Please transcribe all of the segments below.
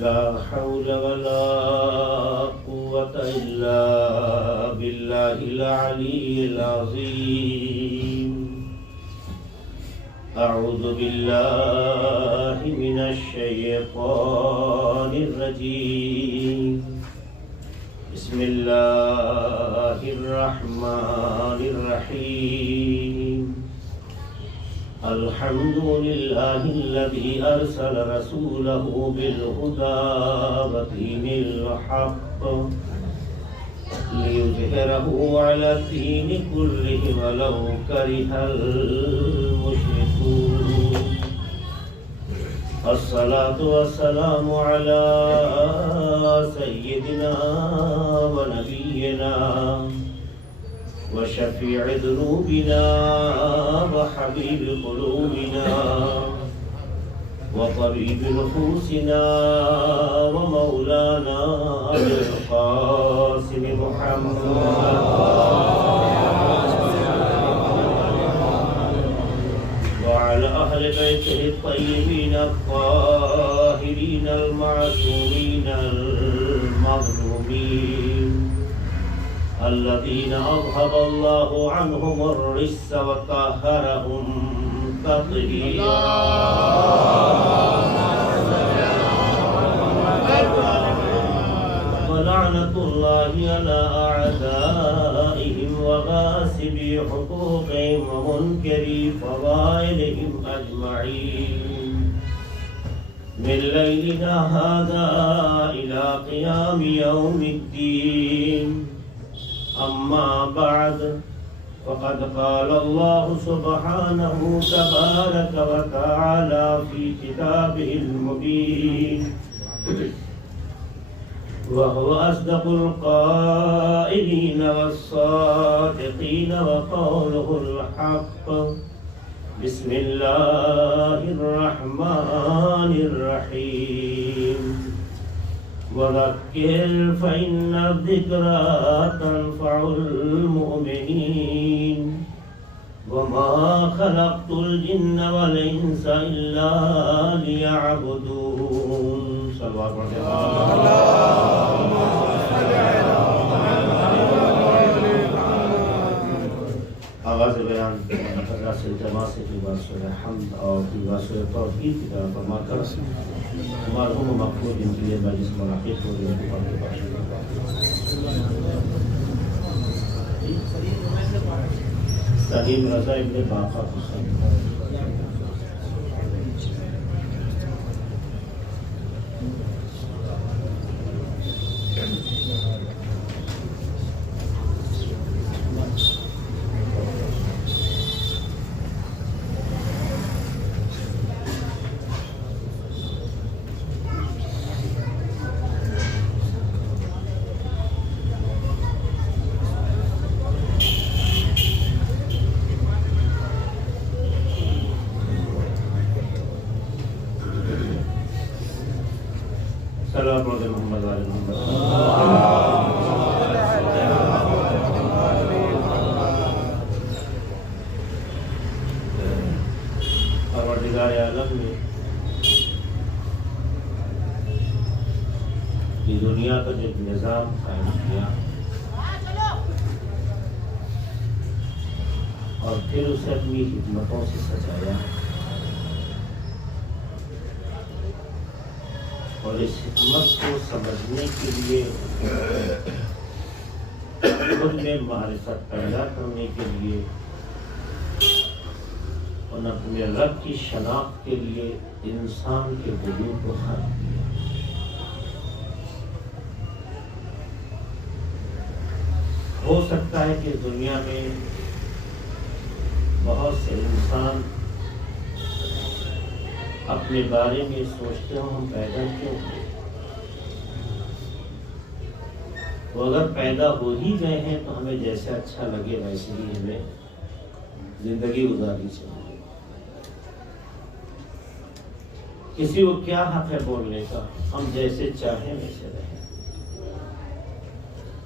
لا حول ولا قوة إلا بالله العلي العظيم. أعوذ بالله من الشيطان الرجيم. بسم الله الرحمن الرحيم. الحمد لله الذي أرسل رسوله بالهدى ودين الحق ليظهره على الدين كله ولو كره المشركون. الصلاة والسلام على سيدنا ونبينا وشفيع ذنوبنا وحبيب قلوبنا وطبيب نفوسنا ومولانا أبي القاسم محمد وعلى أهل بيته الطيبين الطاهرين المعصومين المظلومين الذين أذهب الله عنهم الرجس وطهرهم تطهيرا. ولعنة الله على أعدائهم وغاسبي حقوقهم ومنكري فضائلهم أجمعين من ليلنا هذا إلى قيام يوم الدين. أما بعد فقد قال الله سبحانه تبارك وتعالى في كتابه المبين وهو أصدق القائلين والصادقين وقوله الحق. بسم الله الرحمن الرحيم. وذكر فإن الذكرى تنفع المؤمنين وما خلقت الجن والإنس إلا ليعبدون. صلى الله عليه وسلم. آغاز بیان اللہ سے التماس سے کی باسر حمد اور کی باسر توحید کی طرف فرما کر مرحوم مقبول ان کے لیے مجلس منعقد ہو رہی ہے. سلیم رضا ابن باقر حسین. سلام علیہ محمد علیہ محمد. پروردگار عالم نے یہ دنیا کا جو نظام قائم کیا اور پھر اسے اپنی حکمتوں سے سجایا اور اس حکمت کو سمجھنے کے لیے خود میں معرفت پیدا کرنے کے لیے اور اپنے رب کی شناخت کے لیے انسان کے وجود کو خلق کیا. ہو سکتا ہے کہ دنیا میں بہت سے انسان اپنے بارے میں سوچتے ہوں ہم پیدا کیوں ہوئے. وہ اگر پیدا ہو ہی گئے ہیں تو ہمیں جیسے اچھا لگے ویسے ہی ہمیں زندگی گزارنی چاہیے. کسی کو کیا حق ہے بولنے کا؟ ہم جیسے چاہیں ویسے رہیں.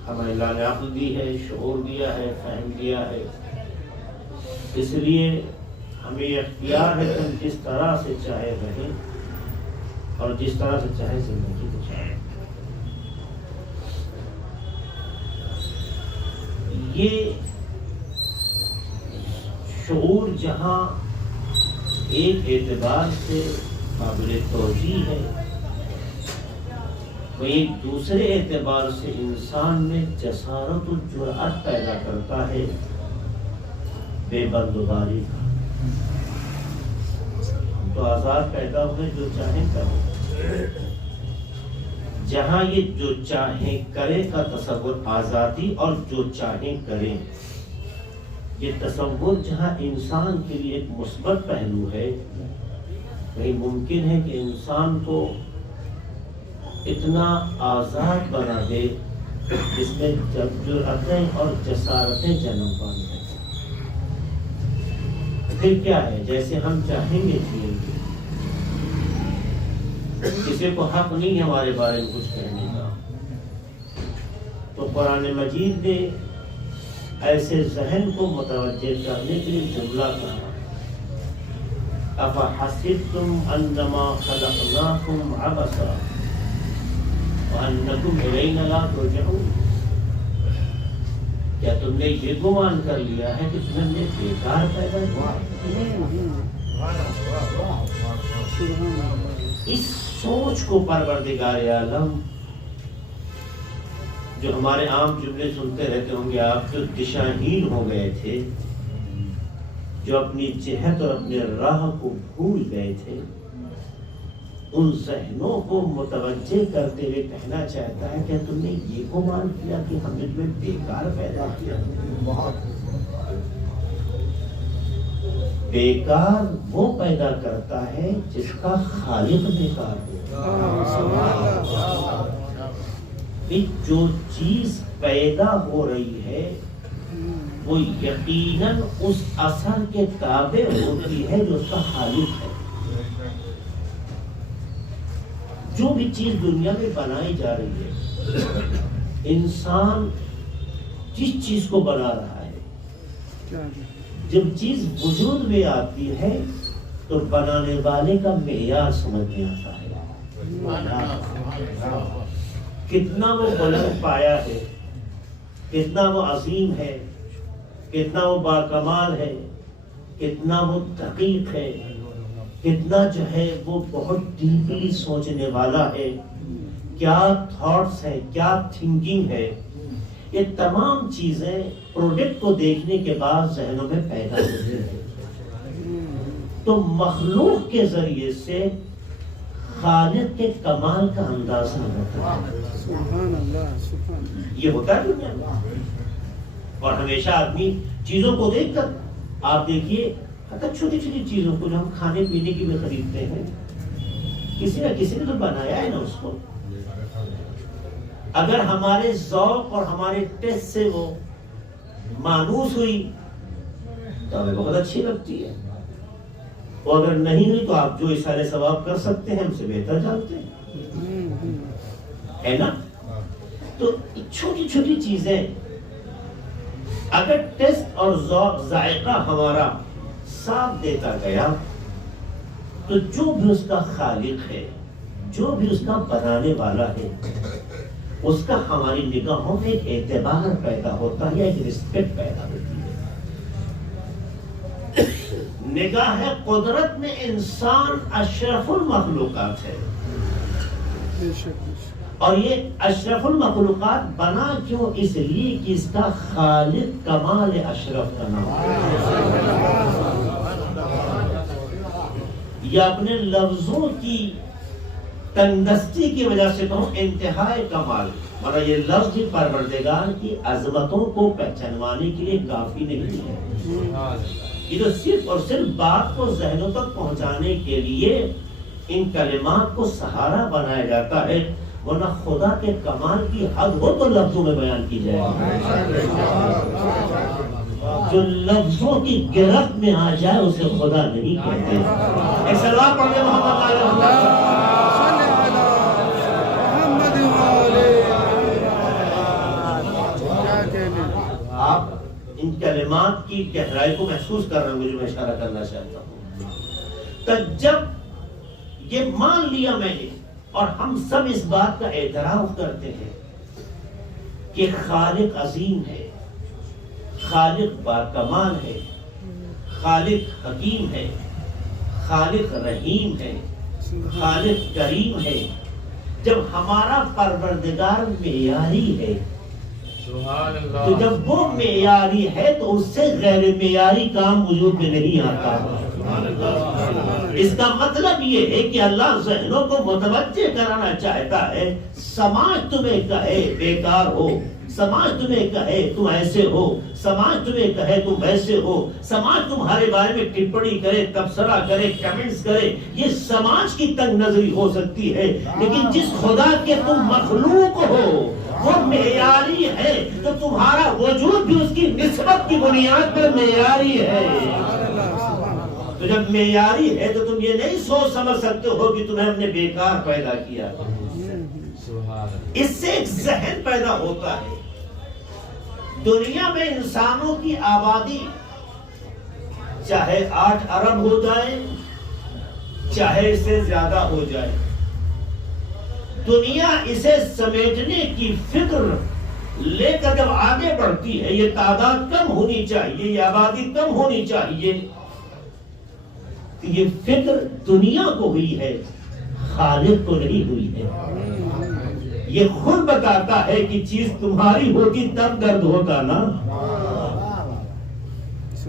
ہمیں اللہ نے عقل دی ہے، شعور دیا ہے، فہم دیا ہے. اس لیے ہمیں اختیار ہے کہ ہم جس طرح سے چاہے رہیں اور جس طرح سے چاہے زندگی گزارے. یہ شعور جہاں ایک اعتبار سے قابل توجیہ ہے، وہ ایک دوسرے اعتبار سے انسان میں جسارت و جرأت پیدا کرتا ہے بے بندوباری کا. ہم تو آزاد پیدا ہوئے، جو چاہیں کرو. جہاں یہ جو چاہیں کرے کا تصور آزادی اور جو چاہیں کریں، یہ تصور جہاں انسان کے لیے ایک مثبت پہلو ہے، وہی ممکن ہے کہ انسان کو اتنا آزاد بنا دے جس میں جرأتیں اور جسارتیں جنم پائیں. پھر کیا ہے، جیسے ہم چاہیں گے جیئیں گے. کسی کو حق نہیں ہے ہمارے بارے میں کچھ کہنے کا. تو قرآن مجید نے ایسے ذہن کو متوجہ کرنے کے لیے جملہ کہا، افحسبتم انما خلقناکم عبثا وانکم الینا لا ترجعون. کیا تم نے یہ گمان کر لیا ہے کہ تم نے بیکار پیدا کیا؟ اس سوچ کو پروردگار عالم، جو ہمارے عام جملے سنتے رہتے ہوں گے آپ، جو دشاہین ہو گئے تھے، جو اپنی جہت اور اپنے راہ کو بھول گئے تھے، ان ذہنوں کو متوجہ کرتے ہوئے کہنا چاہتا ہے کہ تم نے یہ گمان کیا کہ ہم نے تمہیں بیکار پیدا کیا. بیکار وہ پیدا کرتا ہے جس کا خالق بیکار ہو. جو چیز پیدا ہو رہی ہے وہ یقیناً اس اثر کے تابع ہوتی ہے جو اس کا خالق ہے. جو بھی چیز دنیا میں بنائی جا رہی ہے، انسان جس چیز کو بنا رہا ہے، جب چیز وجود میں آتی ہے تو بنانے والے کا معیار سمجھ میں آتا ہے. کتنا وہ بلند پایا ہے، کتنا وہ عظیم ہے، کتنا وہ باکمال ہے، کتنا وہ دقیق ہے، کتنا جو ہے وہ بہت ڈیپلی سوچنے والا ہے، کیا تھاٹس ہے، کیا تھنکنگ ہے. یہ تمام چیزیں پروڈکٹ کو دیکھنے کے بعد ذہنوں میں پیدا ہوتی ہیں. تو مخلوق کے ذریعے سے خالق کے کمال کا اندازہ ہوتا ہے. یہ ہوتا ہے دنیا میں. اور ہمیشہ آدمی چیزوں کو دیکھ کر، آپ دیکھیے حتی چھوٹی چھوٹی چیزوں کو جو ہم کھانے پینے کی بھی خریدتے ہیں، کسی نہ کسی نے تو بنایا ہے نا اس کو. اگر ہمارے ذوق اور ہمارے ٹیسٹ سے وہ مانوس ہوئی تو ہمیں بہت اچھی لگتی ہے، اور اگر نہیں ہوئی تو آپ جو اشارے ثواب کر سکتے ہیں ہم سے بہتر جانتے ہیں، ہے نا. تو چھوٹی چھوٹی چیزیں اگر ٹیسٹ اور ذوق ذائقہ ہمارا ساتھ دیتا گیا تو جو بھی اس کا خالق ہے، جو بھی اس کا بنانے والا ہے، اس کا ہماری نگاہوں میں ایک اعتبار پیدا ہوتا ہے، ایک رسپیکٹ پیدا ہوتی ہے. نگاہ قدرت میں انسان اشرف المخلوقات ہے، اور یہ اشرف المخلوقات بنا کیوں؟ اس لیے کہ اس کا خالق کمال اشرف کا نام ہے. یا اپنے لفظوں کی تنگستی کی وجہ سے کہوں انتہائی کمال، مگر یہ لفظ بھی پروردگار کی عظمتوں کو پہچانوانے کے لیے کافی نہیں ہے. یہ تو صرف اور صرف بات کو ذہنوں تک پہنچانے کے لیے ان کلمات کو سہارا بنایا جاتا ہے، ورنہ خدا کے کمال کی حد ہو تو لفظوں میں بیان کی جائے. جو لفظوں کی گرفت میں آ جائے اسے خدا نہیں کہتے. ایک سلوات پڑھ لیں محمد آپ ان کلمات کی گہرائی کو محسوس کر رہے ہوں گے جو میں اشارہ کرنا چاہتا ہوں. تو جب یہ مان لیا میں نے اور ہم سب اس بات کا اعتراف کرتے ہیں کہ خالق عظیم ہے، خالق باکمال ہے، خالق حکیم ہے، خالق رحیم ہے، خالق کریم ہے۔ جب ہمارا پروردگار معیاری ہے تو جب وہ معیاری ہے تو اس سے غیر معیاری کام وجود میں نہیں آتا۔ اس کا مطلب یہ ہے کہ اللہ ذہنوں کو متوجہ کرانا چاہتا ہے۔ سماج تمہیں کہے بیکار ہو، سماج تمہیں کہے تم ایسے ہو، سماج تمہیں کہے تم ویسے ہو، سماج تمہارے بارے میں ٹپڑی کرے، تبصرہ کرے، کمنٹس کرے، یہ سماج کی تنگ نظری ہو سکتی ہے، لیکن جس خدا کے تم مخلوق ہو وہ معیاری ہے تو تمہارا وجود بھی اس کی نسبت کی بنیاد پر معیاری ہے۔ تو جب معیاری ہے تو تم یہ نہیں سوچ سمجھ سکتے ہو کہ تمہیں ہم نے بیکار پیدا کیا۔ اس سے ایک ذہن پیدا ہوتا ہے۔ دنیا میں انسانوں کی آبادی چاہے 8 ارب ہو جائے چاہے اس سے زیادہ ہو جائے، دنیا اسے سمیٹنے کی فکر لے کر جب آگے بڑھتی ہے، یہ تعداد کم ہونی چاہیے، یہ آبادی کم ہونی چاہیے، یہ فکر دنیا کو ہوئی ہے، خالق کو نہیں ہوئی ہے۔ یہ خود بتاتا ہے کہ چیز تمہاری ہوتی تب درد ہوتا نا۔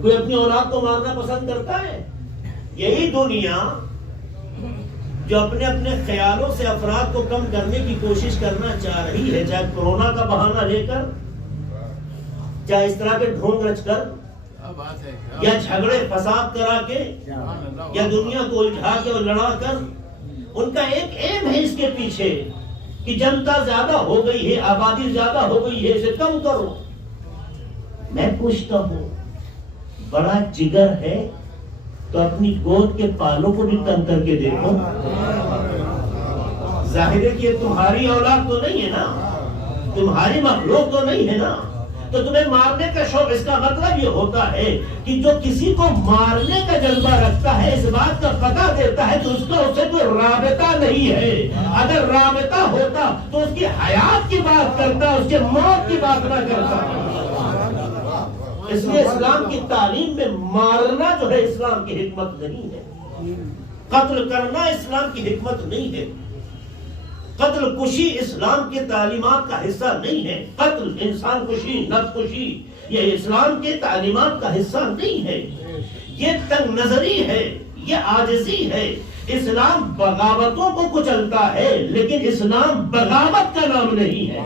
کوئی اپنی اولاد کو مارنا پسند کرتا ہے؟ یہی دنیا جو اپنے اپنے خیالوں سے افراد کو کم کرنے کی کوشش کرنا چاہ رہی ہے، چاہے کورونا کا بہانہ لے کر، چاہے اس طرح کے ڈھونگ رچ کر، یا جھگڑے فساد کرا کے، یا دنیا کو الجھا کے اور لڑا کر، ان کا ایک ایم ہے اس کے پیچھے کہ جنتا زیادہ ہو گئی ہے، آبادی زیادہ ہو گئی ہے، اسے کم کرو۔ میں پوچھتا ہوں، بڑا جگر ہے تو اپنی گود کے پالوں کو بھی کم کر کے دیکھو۔ ظاہر ہے کہ یہ تمہاری اولاد تو نہیں ہے نا، تمہاری مخلوق تو نہیں ہے نا، تو تمہیں مارنے کا شوق، اس کا مطلب یہ ہوتا ہے کہ جو کسی کو مارنے کا جذبہ رکھتا ہے، اس بات کا پتہ دیتا ہے کہ اس کا اسے کوئی رابطہ نہیں ہے۔ اگر رابطہ ہوتا تو اس کی حیات کی بات کرتا، اس کے موت کی بات نہ کرتا۔ اس لیے اسلام کی تعلیم میں مارنا جو ہے اسلام کی حکمت نہیں ہے، قتل کرنا اسلام کی حکمت نہیں ہے، قتل کشی اسلام کی تعلیمات کا حصہ نہیں ہے، قتل، انسان کشی، نفس کشی یہ اسلام کے تعلیمات کا حصہ نہیں ہے۔ یہ تنگ نظری ہے، یہ عاجزی ہے۔ اسلام بغاوتوں کو کچلتا ہے لیکن اسلام بغاوت کا نام نہیں ہے۔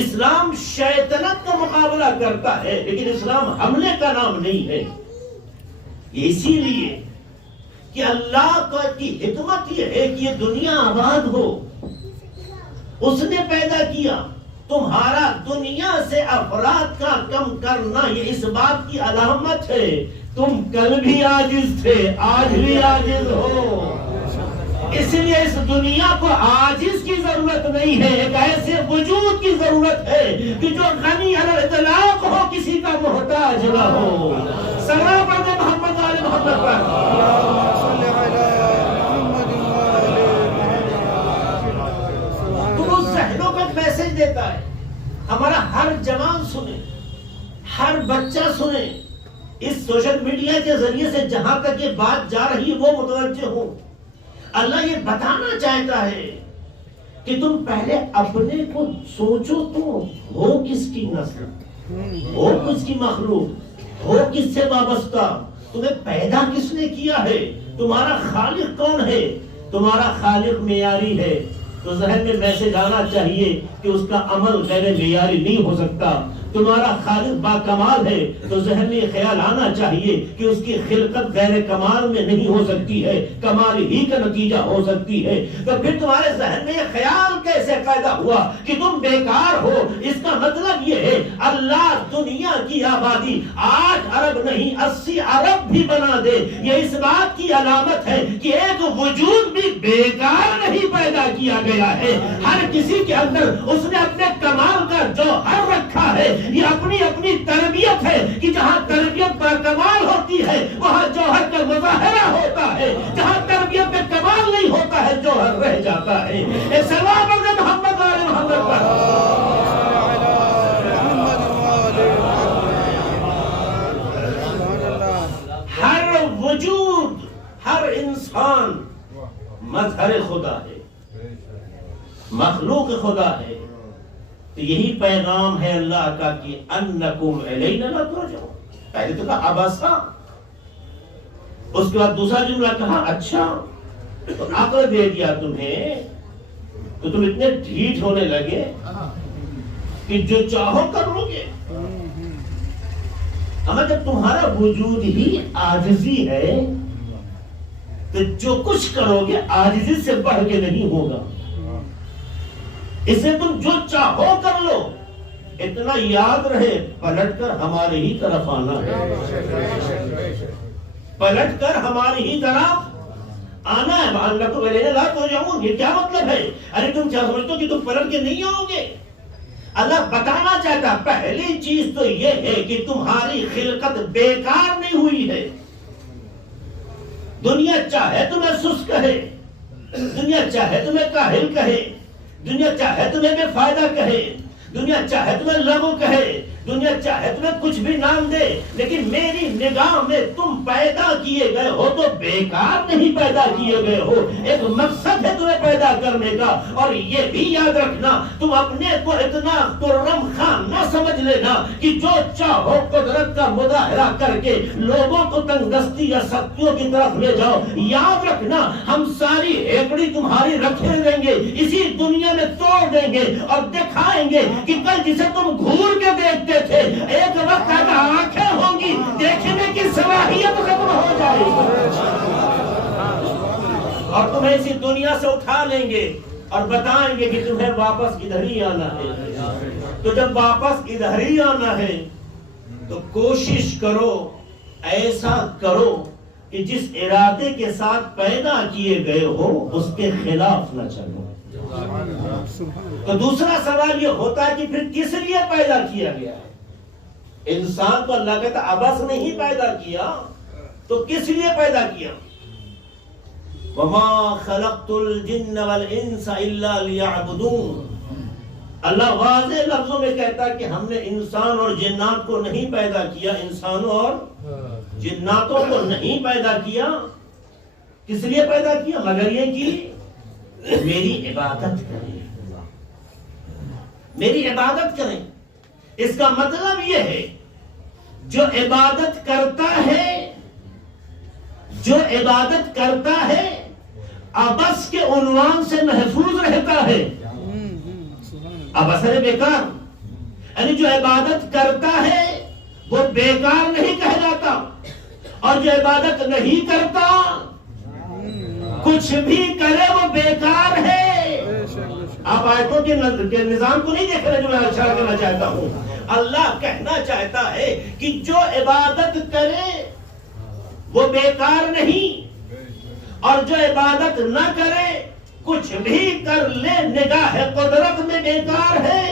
اسلام شیطنت کا مقابلہ کرتا ہے لیکن اسلام حملے کا نام نہیں ہے۔ یہ اسی لیے کہ اللہ کی حکمت یہ ہے کہ یہ دنیا آباد ہو، اس نے پیدا کیا۔ تمہارا دنیا سے افراد کا کم کرنا یہ اس بات کی علامت ہے تم کل بھی عاجز تھے، آج بھی عاجز ہو۔ اس لیے اس دنیا کو عاجز کی ضرورت نہیں ہے، ایک ایسے وجود کی ضرورت ہے کہ جو غنی علی الاطلاق ہو، کسی کا محتاج نہ ہو۔ سلام علی محمد علی محمد پر۔ تو اس ذہنوں کا میسج دیتا ہے، ہمارا ہر جوان سنے، ہر بچہ سنے، اس سوشل میڈیا کے ذریعے سے جہاں تک یہ بات جا رہی ہے وہ متوجہ ہو۔ اللہ یہ بتانا چاہتا ہے کہ تم پہلے اپنے کو سوچو، تو ہو کس کی نسل، ہو کس کی مخلوق، ہو کس سے وابستہ، تمہیں پیدا کس نے کیا ہے، تمہارا خالق کون ہے۔ تمہارا خالق معیاری ہے تو ذہن میں میسج آنا چاہیے کہ اس کا عمل غیر معیاری نہیں ہو سکتا۔ تمہارا خالق با کمال ہے تو ذہن میں یہ خیال آنا چاہیے کہ اس کی خلقت غیر کمال میں نہیں ہو سکتی ہے، کمال ہی کا نتیجہ ہو سکتی ہے۔ تو پھر تمہارے ذہن میں یہ خیال کیسے پیدا ہوا کہ تم بیکار ہو؟ اس کا مطلب یہ ہے اللہ دنیا کی آبادی 8 ارب نہیں 80 ارب بھی بنا دے، یہ اس بات کی علامت ہے کہ ایک وجود بھی بیکار نہیں پیدا کیا گیا ہے۔ ہر کسی کے اندر اس نے اپنے کمال کا جوہر رکھا ہے۔ یہ اپنی اپنی تربیت ہے کہ جہاں تربیت پر کمال ہوتی ہے وہاں جوہر کا مظاہرہ ہوتا ہے، جہاں تربیت میں کمال نہیں ہوتا ہے، جوہر رہ جاتا ہے۔ اے سلام پڑھ محمد آل محمد پر۔ ہر وجود، ہر انسان مظہر خدا ہے، مخلوق خدا ہے۔ تو یہی پیغام ہے اللہ کا کہ انکم الینا لا ترجعون۔ پہلے تو کہا ابسا، اس کے بعد دوسرا جملہ کہا اچھا، تو عقل دے دیا تمہیں تو تم اتنے ڈھیٹ ہونے لگے کہ جو چاہو کر لو گے۔ اما جب تمہارا وجود ہی عاجزی ہے تو جو کچھ کرو گے عاجزی سے بڑھ کے نہیں ہوگا، اسے تم جو چاہو کر لو۔ اتنا یاد رہے، پلٹ کر ہمارے ہی طرف آنا ہے، پلٹ کر ہماری ہی طرف آنا ہے۔ وَأَنَّكُمْ إِلَيْنَا لَا تُرْجَعُونَ، یہ کیا مطلب ہے؟ ارے تم کیا سمجھتے ہو کہ تم پلٹ کے نہیں آؤ گے؟ اللہ بتانا چاہتا پہلی چیز تو یہ ہے کہ تمہاری خلقت بیکار نہیں ہوئی ہے۔ دنیا چاہے تمہیں سست کہے، دنیا چاہے تمہیں کاہل کہے، دنیا چاہے تمہیں بے فائدہ کہے، دنیا چاہے تمہیں لغو کہے، دنیا چاہے تمہیں کچھ بھی نام دے، لیکن میری نگاہ میں تم پیدا کیے گئے ہو تو بیکار نہیں پیدا کیے گئے ہو۔ ایک مقصد ہے تمہیں پیدا کرنے کا، اور یہ بھی یاد رکھنا تم اپنے کو اتنا ترم خان نہ سمجھ لینا کہ جو چاہو قدرت کا مظاہرہ کر کے لوگوں کو تنگستی یا سختیوں کی طرف لے جاؤ۔ یاد رکھنا ہم ساری ایکڑی تمہاری رکھے دیں گے، اسی دنیا میں توڑ دیں گے اور دکھائیں گے کہ کل جسے تم گھور کے دیکھتے تھے ایک وقت آگا آنکھیں ہوں گی، دیکھنے کی صلاحیت ختم ہو جائے گی، اور تمہیں اسی دنیا سے اٹھا لیں گے اور بتائیں گے کہ تمہیں واپس ادھر ہی آنا ہے۔ تو جب واپس ادھر ہی آنا ہے تو کوشش کرو، ایسا کرو کہ جس ارادے کے ساتھ پیدا کیے گئے ہو اس کے خلاف نہ چلو۔ تو دوسرا سوال یہ ہوتا ہے کہ پھر کس لیے پیدا کیا گیا ہے؟ انسان کو اللہ کہتا ابس نہیں پیدا کیا تو کس لیے پیدا کیا؟ وَمَا خَلَقْتُ الْجِنَّ وَالْإِنسَ إِلَّا لِيَعْبُدُونَ۔ اللہ واضح لفظوں میں کہتا ہے کہ ہم نے انسان اور جنات کو نہیں پیدا کیا، انسانوں اور جناتوں کو نہیں پیدا کیا۔ کس لیے پیدا کیا؟ مگر یہ کہ میری عبادت کریں، میری عبادت کریں۔ اس کا مطلب یہ ہے جو عبادت کرتا ہے، جو عبادت کرتا ہے ابس کے عنوان سے محفوظ رہتا ہے۔ ابس ہے بیکار، یعنی جو عبادت کرتا ہے وہ بیکار نہیں کہلاتا، اور جو عبادت نہیں کرتا کچھ بھی کرے وہ بیکار ہے۔ آپ آیتوں کے نظام کو نہیں دیکھ رہے جو میں اشارہ کرنا چاہتا ہوں۔ اللہ کہنا چاہتا ہے کہ جو عبادت کرے وہ بیکار نہیں، اور جو عبادت نہ کرے کچھ بھی کر لے نگاہ قدرت میں بیکار ہے۔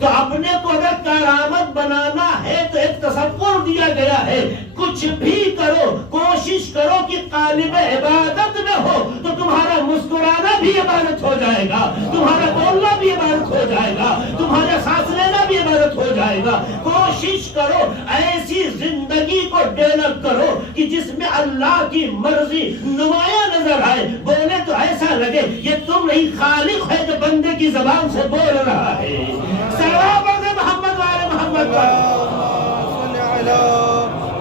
تو اپنے کو اگر کارآمد بنانا ہے تو ایک تصور دیا گیا ہے، کچھ بھی کرو، کوشش کرو کہ قالب عبادت میں ہو تو تمہارا مسکرانا بھی عبادت ہو جائے گا، تمہارا بولنا بھی عبادت ہو جائے گا، تمہارا سانس لینا بھی عبادت ہو جائے گا۔ کوشش کرو ایسی زندگی کو ڈیولپ کرو کہ جس میں اللہ کی مرضی نمایاں نظر آئے، بولے تو ایسا لگے یہ تم نہیں خالق ہے جو بندے کی زبان سے بول رہا ہے۔ سلام علیہ محمد وعلی محمد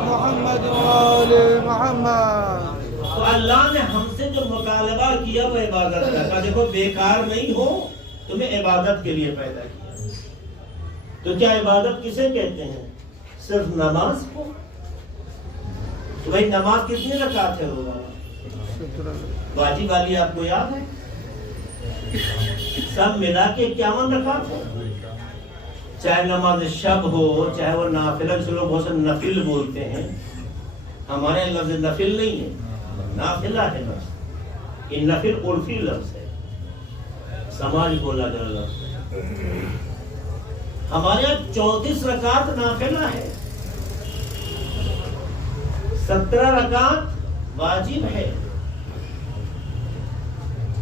محمد۔ تو اللہ نے ہم سے جو مطالبہ کیا وہ عبادت کا، دیکھو بیکار نہیں ہو، تمہیں عبادت کے لیے پیدا کیا۔ تو کیا عبادت کسے کہتے ہیں؟ صرف نماز کو؟ تو بھائی نماز کتنی رکعت ہے روزانہ؟ واجب والی آپ کو یاد ہے؟ سب ملا کے 51 رکعت ہے، چاہے نماز شب ہو چاہے وہ نافلہ، جو لوگ بہت سے نفل بولتے ہیں، ہمارے لفظ نفل نہیں ہے، نافلہ ہے لفظ۔ یہ نفل عرفی لفظ ہے، سماج بولا گیا لفظ ہے۔ ہمارے یہاں 34 رکعت نافلہ ہے، 17 رکعت واجب ہے،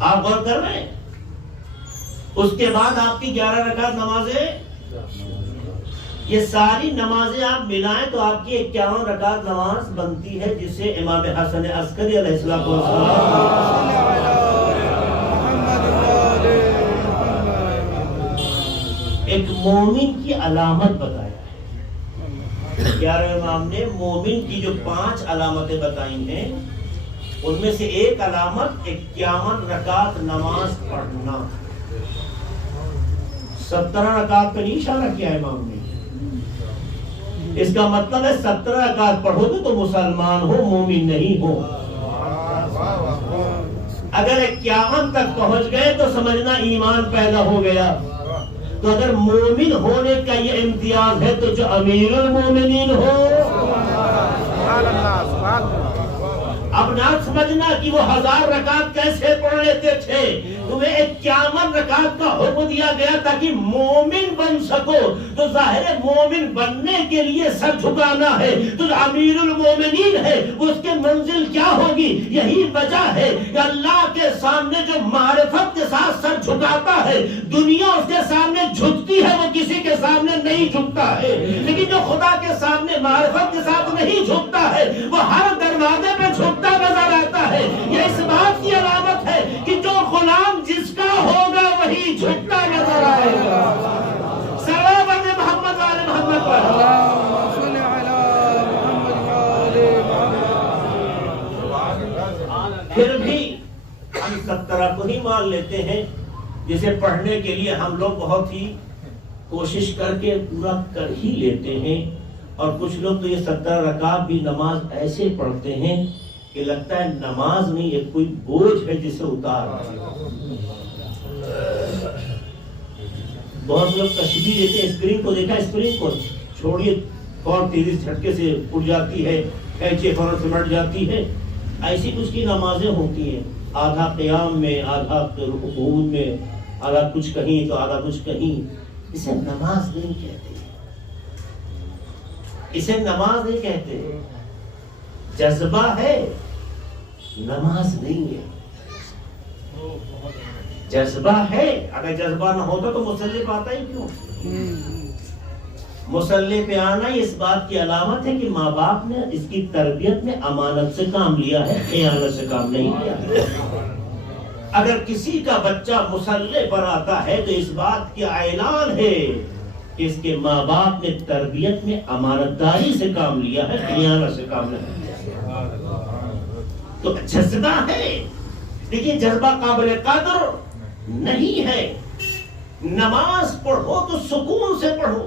آپ غور کر رہے ہیں؟ اس کے بعد آپ کی 11 رکعت نمازیں، یہ ساری نمازیں آپ ملائیں تو آپ کی 51 رکعت نماز بنتی ہے، جسے امام حسن عسکری علیہ السلام ایک مومن کی علامت بتایا ہے۔ 11 امام نے مومن کی جو 5 علامتیں بتائی ہیں، ان میں سے ایک علامت 51 رکعت نماز پڑھنا۔ 17 رکعت پہ نہیں اشارہ کیا امام نے۔ اس کا مطلب ہے 17 رکعت پڑھو گے تو مسلمان ہو، مومن نہیں ہو۔ اگر 51 تک پہنچ گئے تو سمجھنا ایمان پیدا ہو گیا۔ تو اگر مومن ہونے کا یہ امتیاز ہے تو جو امیر المومنین ہو، اب نہ سمجھنا کہ وہ 1000 رکعت کیسے پڑھ لیتے تھے، تمہیں 51 رکعت کا حکم دیا گیا تاکہ مومن بن سکو۔ تو ظاہر ہے مومن بننے کے لیے سر جھکانا ہے، تو جو امیر المومنین ہے اس کے منزل کیا ہوگی؟ یہی وجہ ہے کہ اللہ کے سامنے جو معرفت کے ساتھ سر جھکاتا ہے، دنیا اس کے سامنے جھکتی ہے، وہ کسی کے سامنے نہیں جھکتا ہے۔ لیکن جو خدا کے سامنے معرفت کے ساتھ نہیں جھکتا ہے، وہ ہر دروازے پہ جھکتا نظر آتا ہے۔ یہ اس بات کی علامت ہے کہ جو غلام جس کا ہوگا وہی جھکتا نظر آئے گا۔ سلام علیہ محمد والے محمد پر۔ پھر بھی ہم 17 کو ہی مان لیتے ہیں، جسے پڑھنے کے لیے ہم لوگ بہت ہی کوشش کر کے پورا کر ہی لیتے ہیں، اور کچھ لوگ تو یہ 17 رکعت بھی نماز ایسے پڑھتے ہیں کہ لگتا ہے نماز نہیں، یہ کوئی بوجھ ہے جسے اتار۔ بہت لوگ تشبیہ دیتے ہیں، اسپرنگ کو دیکھا، اسپرنگ کو چھوڑیے فوراً تیزی جھٹکے سے اٹھ جاتی ہے، کھینچے فوراً سمٹ جاتی ہے۔ ایسی کچھ کی نمازیں ہوتی ہیں، آدھا قیام میں، آدھا رکوع میں، آدھا کچھ کہیں تو آدھا کچھ کہیں۔ اسے نماز نہیں کہتے، اسے نماز نہیں کہتے۔ جذبہ ہے، نماز نہیں ہے۔ جذبہ ہے، اگر جذبہ نہ ہوتا تو مصلی پہ آتا ہی کیوں؟ مصلی پہ آنا اس بات کی علامت ہے کہ ماں باپ نے اس کی تربیت میں امانت سے کام لیا ہے، خیانت سے کام نہیں لیا۔ اگر کسی کا بچہ مصلی پر آتا ہے تو اس بات کی اعلان ہے کہ اس کے ماں باپ نے تربیت میں امانت داری سے کام لیا ہے، خیانت سے کام نہیں لیا۔ تو جذبہ ہے، لیکن جذبہ قابل قدر نہیں ہے۔ نماز پڑھو تو سکون سے پڑھو،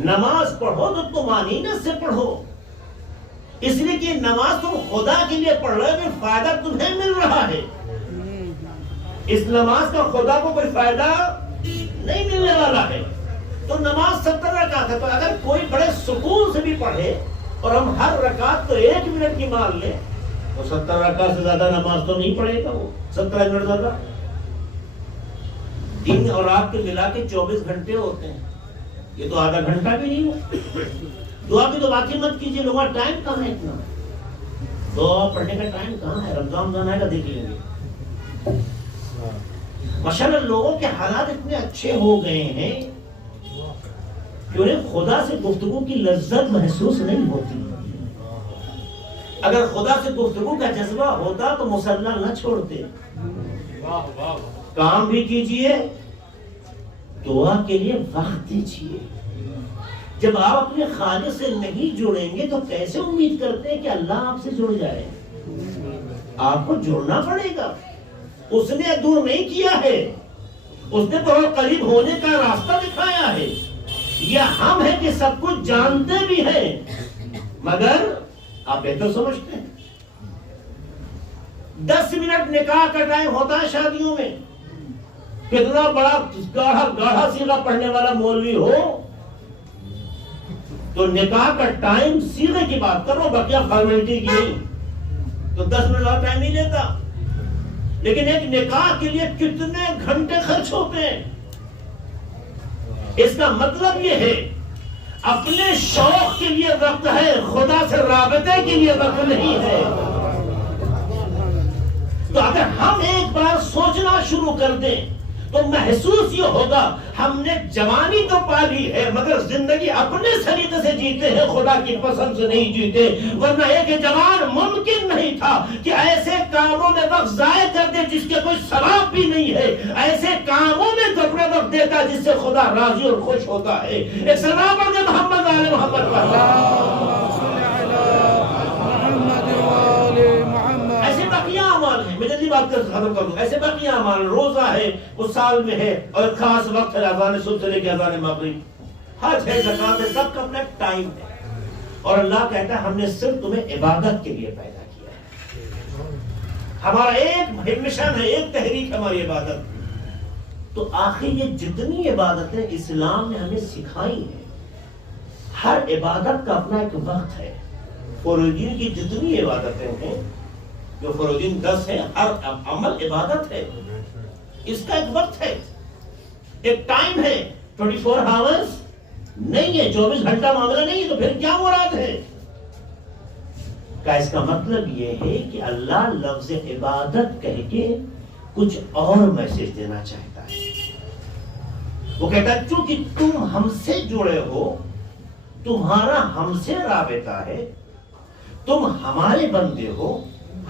نماز پڑھو تو طمانینت سے پڑھو، اس لیے کہ نماز تم خدا کے لیے پڑھ رہے ہو، فائدہ تمہیں مل رہا ہے۔ اس نماز کا خدا کو کوئی فائدہ نہیں ملنے والا ہے۔ تو نماز 17 رکعت ہے، تو اگر کوئی بڑے سکون سے بھی پڑھے اور ہم ہر رکعت تو 1 منٹ کی مان لیں تو 17 رکعت سے زیادہ نماز تو نہیں پڑھے گا وہ 17 منٹ زیادہ۔ دن اور رات کے ملا کے 24 گھنٹے ہوتے ہیں، یہ تو آدھا گھنٹہ بھی نہیں ہوا۔ دعا کی تو باقی مت کیجیے، لوگوں کا ٹائم کہاں ہے اتنا؟ دعا پڑھنے کا ٹائم کہاں ہے؟ رمضان آئے گا دیکھ لیں گے۔ ماشاءاللہ لوگوں کے حالات اتنے اچھے ہو گئے ہیں کہ انہیں خدا سے گفتگو کی لذت محسوس نہیں ہوتی۔ اگر خدا سے گفتگو کا جذبہ ہوتا تو مصلی نہ چھوڑتے، کام بھی کیجئے، دعا کے لیے وقت دیجئے۔ جب آپ اپنے خالق سے نہیں جڑیں گے تو کیسے امید کرتے ہیں کہ اللہ آپ سے جڑ جائے؟ آپ کو جڑنا پڑے گا۔ اس نے دور نہیں کیا ہے، اس نے بہت قریب ہونے کا راستہ دکھایا ہے۔ یہ ہم ہیں کہ سب کچھ جانتے بھی ہیں مگر آپ بہتر سمجھتے ہیں۔ 10 منٹ نکاح کا ٹائم ہوتا ہے شادیوں میں، کتنا بڑا گاڑھا سیغہ پڑھنے والا مولوی ہو تو نکاح کا ٹائم سیغے کی بات کرو، بقیہ فارمیلٹی کی نہیں، تو 10 منٹ زیادہ ٹائم نہیں لیتا۔ لیکن ایک نکاح کے لیے کتنے گھنٹے خرچ ہوتے ہیں۔ اس کا مطلب یہ ہے اپنے شوق کے لیے وقت ہے، خدا سے رابطے کے لیے وقت نہیں ہے۔ تو اگر ہم ہم ایک بار سوچنا شروع کر دیں تو محسوس یہ ہوگا ہم نے جوانی تو پالی ہے مگر زندگی اپنے سلیقے سے جیتے ہیں، خدا کی پسند سے نہیں جیتے. ورنہ ایک جوان ممکن نہیں تھا کہ ایسے کاموں میں وقت ضائع کر دے جس کے کوئی ثواب بھی نہیں ہے، ایسے کاموں میں تو اپنا وقت دیتا جس سے خدا راضی اور خوش ہوتا ہے. ایک سلام پڑھ دے محمد آل محمد پر. ایسے بقیہ اعمال ہیں، میں جلدی بات کر ختم کر دوں. ایسے بقیہ اعمال، روزہ ہے وہ سال میں ہے اور خاص وقت ہے، اذان صبح سے لے کے اذان مغرب، حج ہے، زکات ہے، سب کا اپنا ٹائم ہے. اور اللہ کہتا ہے ہم نے صرف تمہیں عبادت کے لیے پیدا کیا ہے. ہمارا ایک مشن ہے، ایک تحریک ہماری عبادت. تو آخر یہ جتنی عبادتیں اسلام نے ہمیں سکھائی ہیں، ہر عبادت کا اپنا ایک وقت ہے. فروضین کی جتنی عبادتیں ہیں، جو فروضین 10 ہے، ہر عمل عبادت ہے، اس کا ایک وقت ہے، ایک ٹائم ہے. 24 آورز نہیں ہے، 24 گھنٹہ معاملہ نہیں ہے. تو پھر کیا مراد ہے؟ اس کا مطلب یہ ہے کہ اللہ لفظ عبادت کہہ کے کچھ اور میسج دینا چاہتا ہے. وہ کہتا ہے چونکہ تم ہم سے جڑے ہو، تمہارا ہم سے رابطہ ہے، تم ہمارے بندے ہو،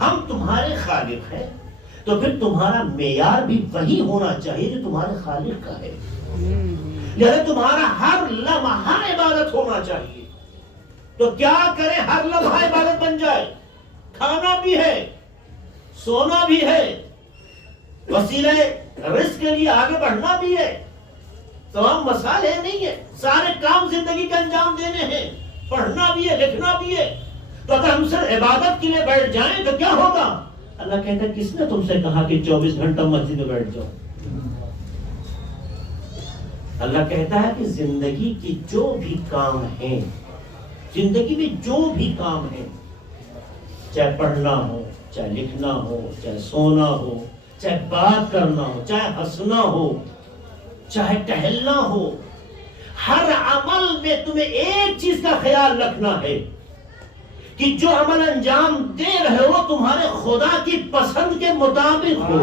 ہم تمہارے خالق ہیں، تو پھر تمہارا معیار بھی وہی ہونا چاہیے جو تمہارے خالق کا ہے. یعنی تمہارا ہر لمحہ عبادت ہونا چاہیے. تو کیا کریں ہر لمحہ عبادت بن جائے؟ کھانا بھی ہے، سونا بھی ہے، وسیلہ رزق کے لیے آگے بڑھنا بھی ہے، تمام مسائل نہیں ہے، سارے کام زندگی کے انجام دینے ہیں، پڑھنا بھی ہے، لکھنا بھی ہے. تو اگر ہم صرف عبادت کے لیے بیٹھ جائیں تو کیا ہوگا؟ اللہ کہتا ہے کس نے تم سے کہا کہ 24 گھنٹہ مسجد میں بیٹھ جاؤ؟ اللہ کہتا ہے کہ زندگی کی جو بھی کام ہیں، زندگی میں جو بھی کام ہیں، چاہے پڑھنا ہو، چاہے لکھنا ہو، چاہے سونا ہو، چاہے بات کرنا ہو، چاہے ہنسنا ہو، چاہے ٹہلنا ہو، ہر عمل میں تمہیں ایک چیز کا خیال رکھنا ہے کہ جو عمل انجام دے رہے ہو تمہارے خدا کی پسند کے مطابق ہو.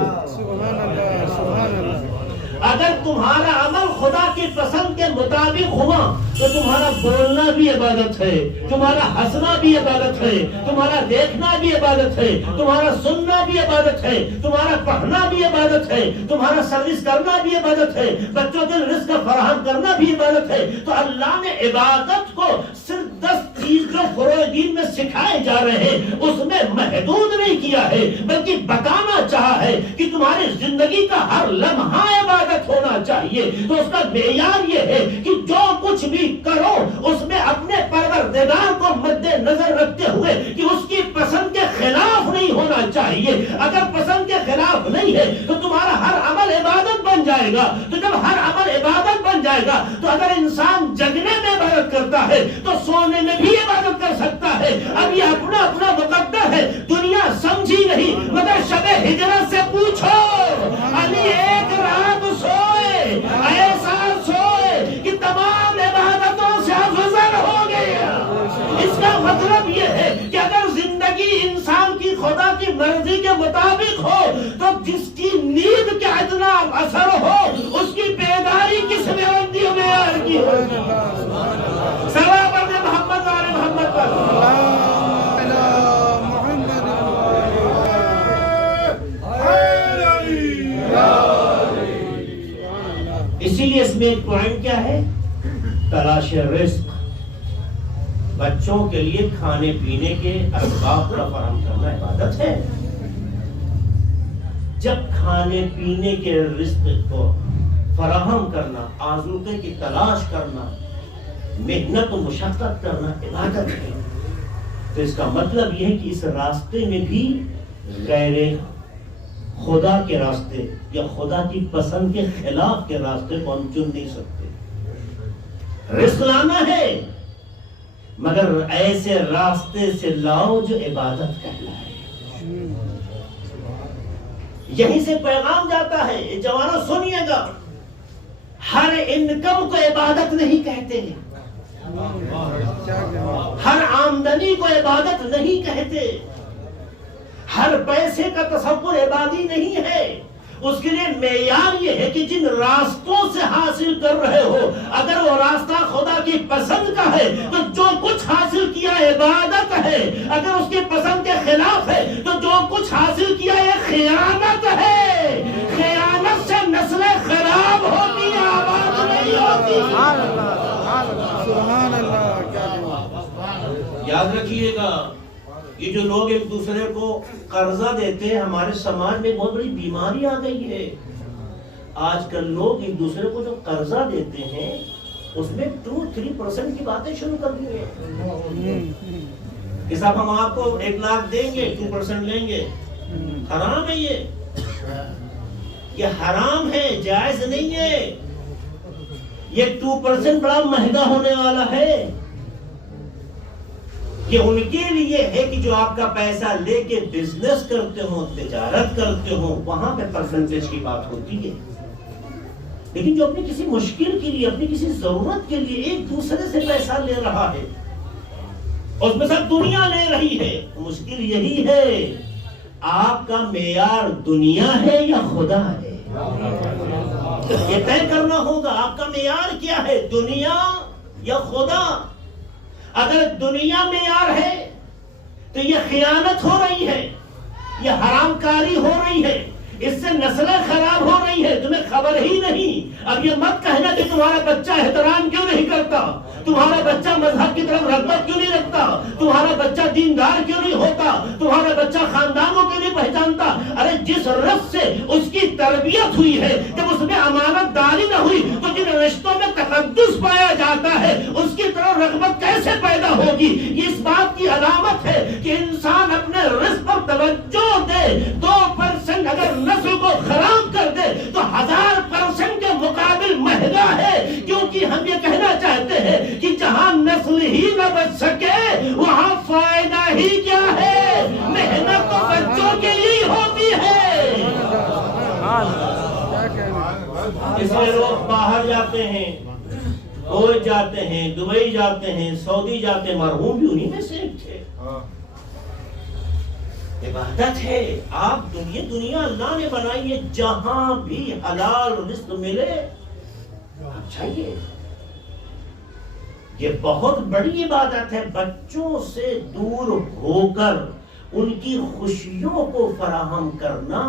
اگر تمہارا عمل خدا کی پسند کے مطابق ہوا تو تمہارا بولنا بھی عبادت ہے، تمہارا ہنسنا بھی عبادت ہے، تمہارا دیکھنا بھی عبادت ہے، تمہارا سننا بھی عبادت ہے، تمہارا پڑھنا بھی عبادت ہے، تمہارا سروس کرنا بھی عبادت ہے، بچوں کے رزق فراہم کرنا بھی عبادت ہے. تو اللہ نے عبادت کو صرف 10 چیز جو فروع دین میں سکھائے جا رہے ہیں اس میں محدود نہیں کیا ہے، بلکہ بتانا چاہا ہے کہ تمہاری زندگی کا ہر لمحہ عبادت ہونا چاہیے. تو اس کا معیار یہ ہے کہ جو کچھ بھی کرو اس میں اپنے پروردگار کو مد نظر رکھتے ہوئے کہ اس کی پسند کے خلاف نہیں ہونا چاہیے. اگر پسند کے خلاف نہیں ہے تو تمہارا ہر عمل عبادت بن جائے گا. تو جب ہر عمل عبادت بن جائے گا تو اگر انسان جگنے میں عبادت کرتا ہے تو سونے میں بھی عبادت کر سکتا ہے. اب یہ اپنا اپنا مقدر ہے، دنیا سمجھی نہیں. مگر شب ہجرت سے پوچھو، علی ایک رات سوئے، ایسا سوئے کہ تمام عبادتوں سے افضل ہو گیا. اس کا مطلب یہ ہے کہ اگر زندگی انسان کی خدا کی مرضی کے مطابق ہو تو جس کی نیند کا اتنا اثر ہو اس کی بیداری کس میں معیار کی ہو. سلام علیہ محمد و محمد پر. اسی لیے اس میں ایک پوائنٹ کیا ہے؟ تلاش رزق. بچوں کے لیے کھانے پینے کے اسباب کا فراہم کرنا عبادت ہے. جب کھانے پینے کے رزق کو فراہم کرنا، آذوقے کی تلاش کرنا، محنت و مشقت کرنا عبادت ہے، تو اس کا مطلب یہ ہے کہ اس راستے میں بھی غیر خدا کے راستے یا خدا کی پسند کے خلاف کے راستے کو ہم چن نہیں سکتے. رزق لانا ہے مگر ایسے راستے سے لاؤ جو عبادت کہلائے. یہیں سے پیغام جاتا ہے. جوانوں سنیے گا، ہر انکم کو عبادت نہیں کہتے، ہر آمدنی کو عبادت نہیں کہتے، ہر پیسے کا تصور عبادت آبادی نہیں ہے. اس کے لیے معیار یہ ہے کہ جن راستوں سے حاصل کر رہے ہو اگر وہ راستہ خدا کی پسند کا ہے تو جو کچھ حاصل کیا عبادت ہے. اگر اس کی پسند کے خلاف ہے تو جو کچھ حاصل کیا یہ خیانت ہے. خیانت سے نسلیں خراب ہوتی ہیں، آباد نہیں ہوتی. سبحان اللہ. یاد رکھیے گا یہ جو لوگ ایک دوسرے کو قرضہ دیتے ہیں، ہمارے سماج میں بہت بڑی بیماری آ گئی ہے. آج کل لوگ ایک دوسرے کو جو قرضہ دیتے ہیں اس میں 2-3% کی باتیں شروع کر دی ہیں کہ صاحب ہم آپ کو 1 لاکھ دیں گے، 2% لیں گے. حرام ہے یہ حرام ہے، جائز نہیں ہے. یہ 2% بڑا مہنگا ہونے والا ہے. یہ ان کے لیے ہے کہ جو آپ کا پیسہ لے کے بزنس کرتے ہو، تجارت کرتے ہو، وہاں پہ پرسنٹیج کی بات ہوتی ہے. لیکن جو اپنی کسی مشکل کے لیے، اپنی کسی ضرورت کے لیے ایک دوسرے سے پیسہ لے رہا ہے اور اس میں سب دنیا لے رہی ہے، مشکل یہی ہے آپ کا معیار دنیا ہے یا خدا ہے. یہ طے کرنا ہوگا آپ کا معیار کیا ہے، دنیا یا خدا. اگر دنیا معیار ہے تو یہ خیانت ہو رہی ہے، یہ حرام کاری ہو رہی ہے، اس سے نسلیں خراب ہو رہی ہے. تمہیں خبر ہی نہیں. اب یہ مت کہنا کہ تمہارا بچہ احترام کیوں نہیں کرتا، تمہارا بچہ مذہب کی طرف رغبت کیوں نہیں رکھتا، تمہارا بچہ دیندار کیوں نہیں ہوتا، تمہارا بچہ خاندانوں کیوں نہیں پہچانتا. ارے جس رس سے اس کی تربیت ہوئی ہے، جب اس میں امانت داری نہ ہوئی تو جن رشتوں میں تقدس پایا جاتا ہے اس کی طرف رغبت کیسے پیدا ہوگی. یہ اس بات کی علامت ہے کہ انسان اپنے رزق پر توجہ دے. 2% اگر نسل کو خراب کر دے تو 1000% کے مقابل مہنگا ہے. کیونکہ ہم یہ کہنا چاہتے ہیں کہ جہاں نسل ہی نہ بچ سکے وہاں فائدہ ہی کیا ہے. محنت تو بچوں کے لیے ہوتی ہے. اس لیے لوگ باہر جاتے ہیں، کویت جاتے ہیں، دبئی جاتے ہیں، سعودی جاتے ہیں. مرحوم بھی انہی میں سے تھے. عبادت ہے. آپ دنیا اللہ نے بنائی ہے، جہاں بھی حلال رزق ملے آپ چاہیے. یہ بہت بڑی عبادت ہے. بچوں سے دور ہو کر ان کی خوشیوں کو فراہم کرنا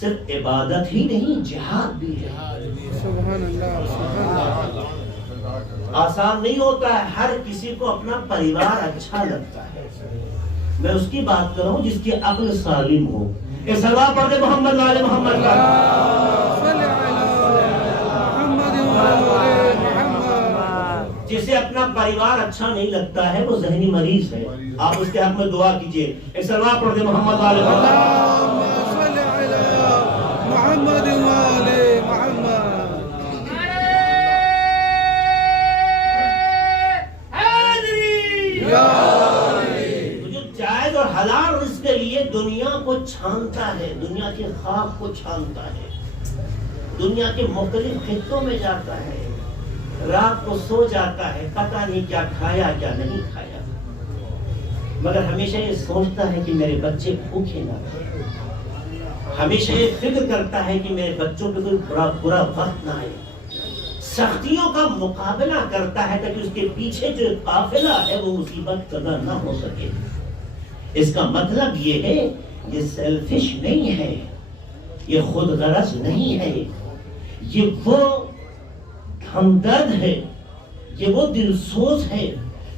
صرف عبادت ہی نہیں، جہاد بھی ہے. سبحان اللہ. آسان نہیں ہوتا ہے. ہر کسی کو اپنا پریوار اچھا لگتا ہے. میں اس کی بات کر رہا ہوں جس کی عقل سالم ہو. یہ صلوات پڑھ دے محمد والے محمد کا. جسے اپنا پریوار اچھا نہیں لگتا ہے وہ ذہنی مریض ہے. آپ اس کے حق میں دعا کیجئے. ایک صلوات پڑھ دے محمد والے محمد. جو جائز اور حلال رزق کے لیے دنیا کو چھانتا ہے، دنیا کے خواب کو چھانتا ہے، دنیا کے مختلف خطوں میں جاتا ہے، رات کو سو جاتا ہے، پتہ نہیں کیا کھایا کیا نہیں کھایا، مگر ہمیشہ یہ سوچتا ہے کہ میرے بچے بھوکے نہ رہیں. ہمیشہ یہ فکر کرتا ہے کہ میرے بچوں پہ کوئی برا وقت نہ آئے. سختیوں کا مقابلہ کرتا ہے تاکہ اس کے پیچھے جو قافلہ ہے وہ مصیبت زدہ نہ ہو سکے. اس کا مطلب یہ ہے یہ سیلفش نہیں ہے، یہ خود غرض نہیں ہے، یہ وہ ہمدرد ہے، یہ وہ دلسوز ہے